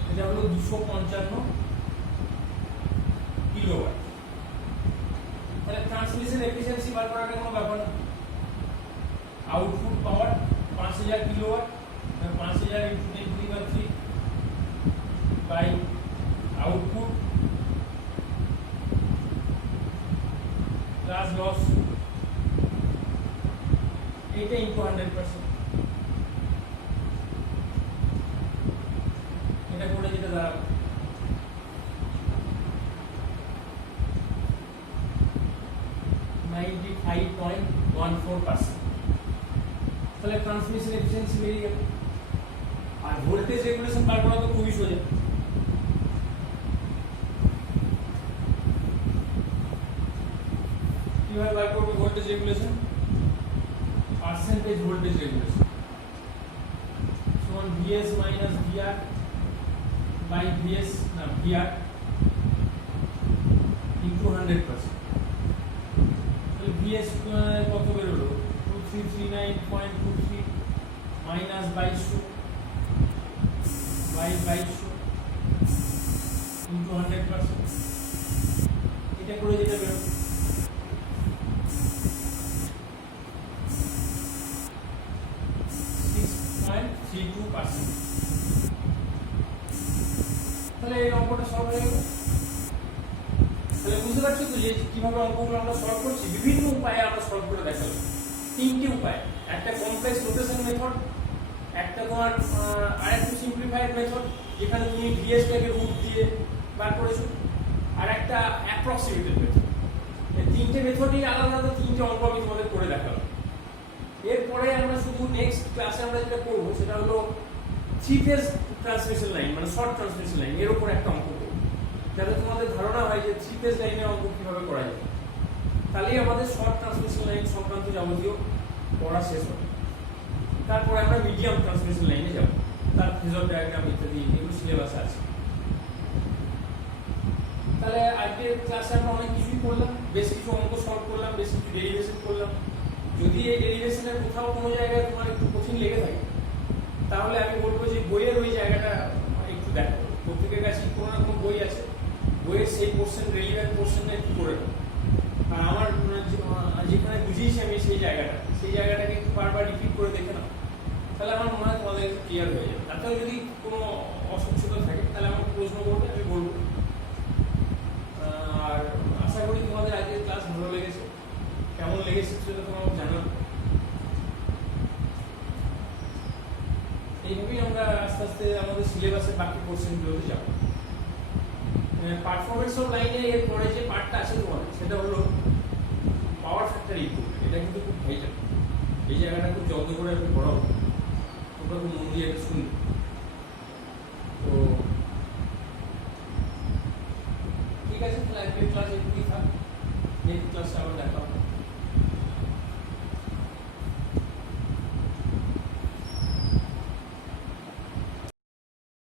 এটা হলো 255 কিলোওয়াট। তাহলে ট্রান্সমিশন এফিসিয়েন্সি বার করাটা কোনো ব্যাপার না। Output power 5000 kilowatt, 5000 × 10⁻³ by output plus loss, এটা into 100%। এটা করে যেটা দাঁড়াবে 95.14%। তাহলে ট্রান্সমিশন এফিসিয়েন্সি বেরিয়ে গেল। আর ভোল্টেজ রেগুলেশন বার করা তো খুবই সোজা। কিভাবে বার করবো voltage regulation? Percentage voltage regulation সমান VS minus VR by VS না ভিআর ইনটু 100%। তাহলে ভিএস কত বেরোলো? 2339.23 মাইনাস 2200 বাই 2200 ইনটু 100%। এটা করে যেটা বেরোলো 6.32%। তাহলে এই অঙ্কটা সলভ হয়ে গেল। তাহলে বুঝতে পারছো তো যে কিভাবে অঙ্কগুলো আমরা সলভ করছি? বিভিন্ন উপায়ে আমরা সলভ করে দেখাবো। তিনটি উপায়, একটা কমপ্লেক্স নোটেশন মেথড, একটা তোমার আরেকটু সিম্পলিফাইড মেথড যেখানে তুমি ভিএস টাকে রুট দিয়ে বার করেছো, আর একটা অ্যাপ্রক্সিমেটেড মেথড। এই তিনটে মেথডই আলাদা আলাদা তিনটে অঙ্ক আমি তোমাদের করে দেখালাম। এরপরে আমরা শুধু নেক্সট ক্লাসে আমরা যেটা করবো সেটা হলো 3 ফেজ ট্রান্সমিশন লাইন মানে শর্ট ট্রান্সমিশন লাইন, এর উপর একটা অঙ্ক করবো, যাতে তোমাদের ধারণা হয় যে 3 ফেজ লাইনের অঙ্ক কিভাবে করা যায়। তাহলেই আমাদের শর্ট ট্রান্সমিশন লাইন সংক্রান্ত যাবতীয় পড়া শেষ হবে। তারপরে আমরা মিডিয়াম ট্রান্সমিশন লাইনে যাব, তার ফেজর ডায়াগ্রাম ইত্যাদি এগুলো সিলেবাসে আছে। তাহলে আজকের ক্লাসে আমরা অনেক কিছুই করলাম, বেশ কিছু অঙ্ক সলভ করলাম, বেশ কিছু ডেরিভেশন করলাম। যদি এই ডেরিভেশনের কোথাও কোনো জায়গায় তোমার একটু কঠিন লেগে থাকে, তাহলে আমি বলবো যে বইয়ের ওই জায়গাটা একটু দেখো। প্রত্যেকের কাছে কোনো না কোনো বই আছে, বইয়ের সেই পোর্শন, রেলিভেন্ট পোর্শনটা একটু করে নাও। আর আমার যেখানে বুঝিয়েছি আমি সেই জায়গাটাকে একটু বারবার রিপিট করে দেখে নাও, তাহলে আমার মনে হয় তোমাদের একটু ক্লিয়ার হয়ে যাবে। তাতেও যদি কোনো অস্বচ্ছতা থাকে তাহলে আমাকে প্রশ্ন করবে, আমি বলবো। আর আশা করি তোমাদের আজকের ক্লাস ভালো লেগেছে। কেমন লেগেছে সেটা তোমাকে জানাবো। এইভাবেই আমরা আস্তে আস্তে আমাদের সিলেবাসের বাকি পোর্শনগুলোতে যাবো। পারফরমেন্স অফ লাইনে এর পরে যে পার্টটা আছে তোমাদের, সেটা হলো পাওয়ার ফ্যাক্টর ইমপ্রুভমেন্ট। এটা কিন্তু খুব ভাইটাল। এই জায়গাটা খুব যত্ন করে আমি পড়াবো, তোমরা খুব মন দিয়ে এটা শুনবে। তো ঠিক আছে, তাহলে আজকের ক্লাস এটুকুই থাক। নেক্সট ক্লাসে আবার দেখা হবে।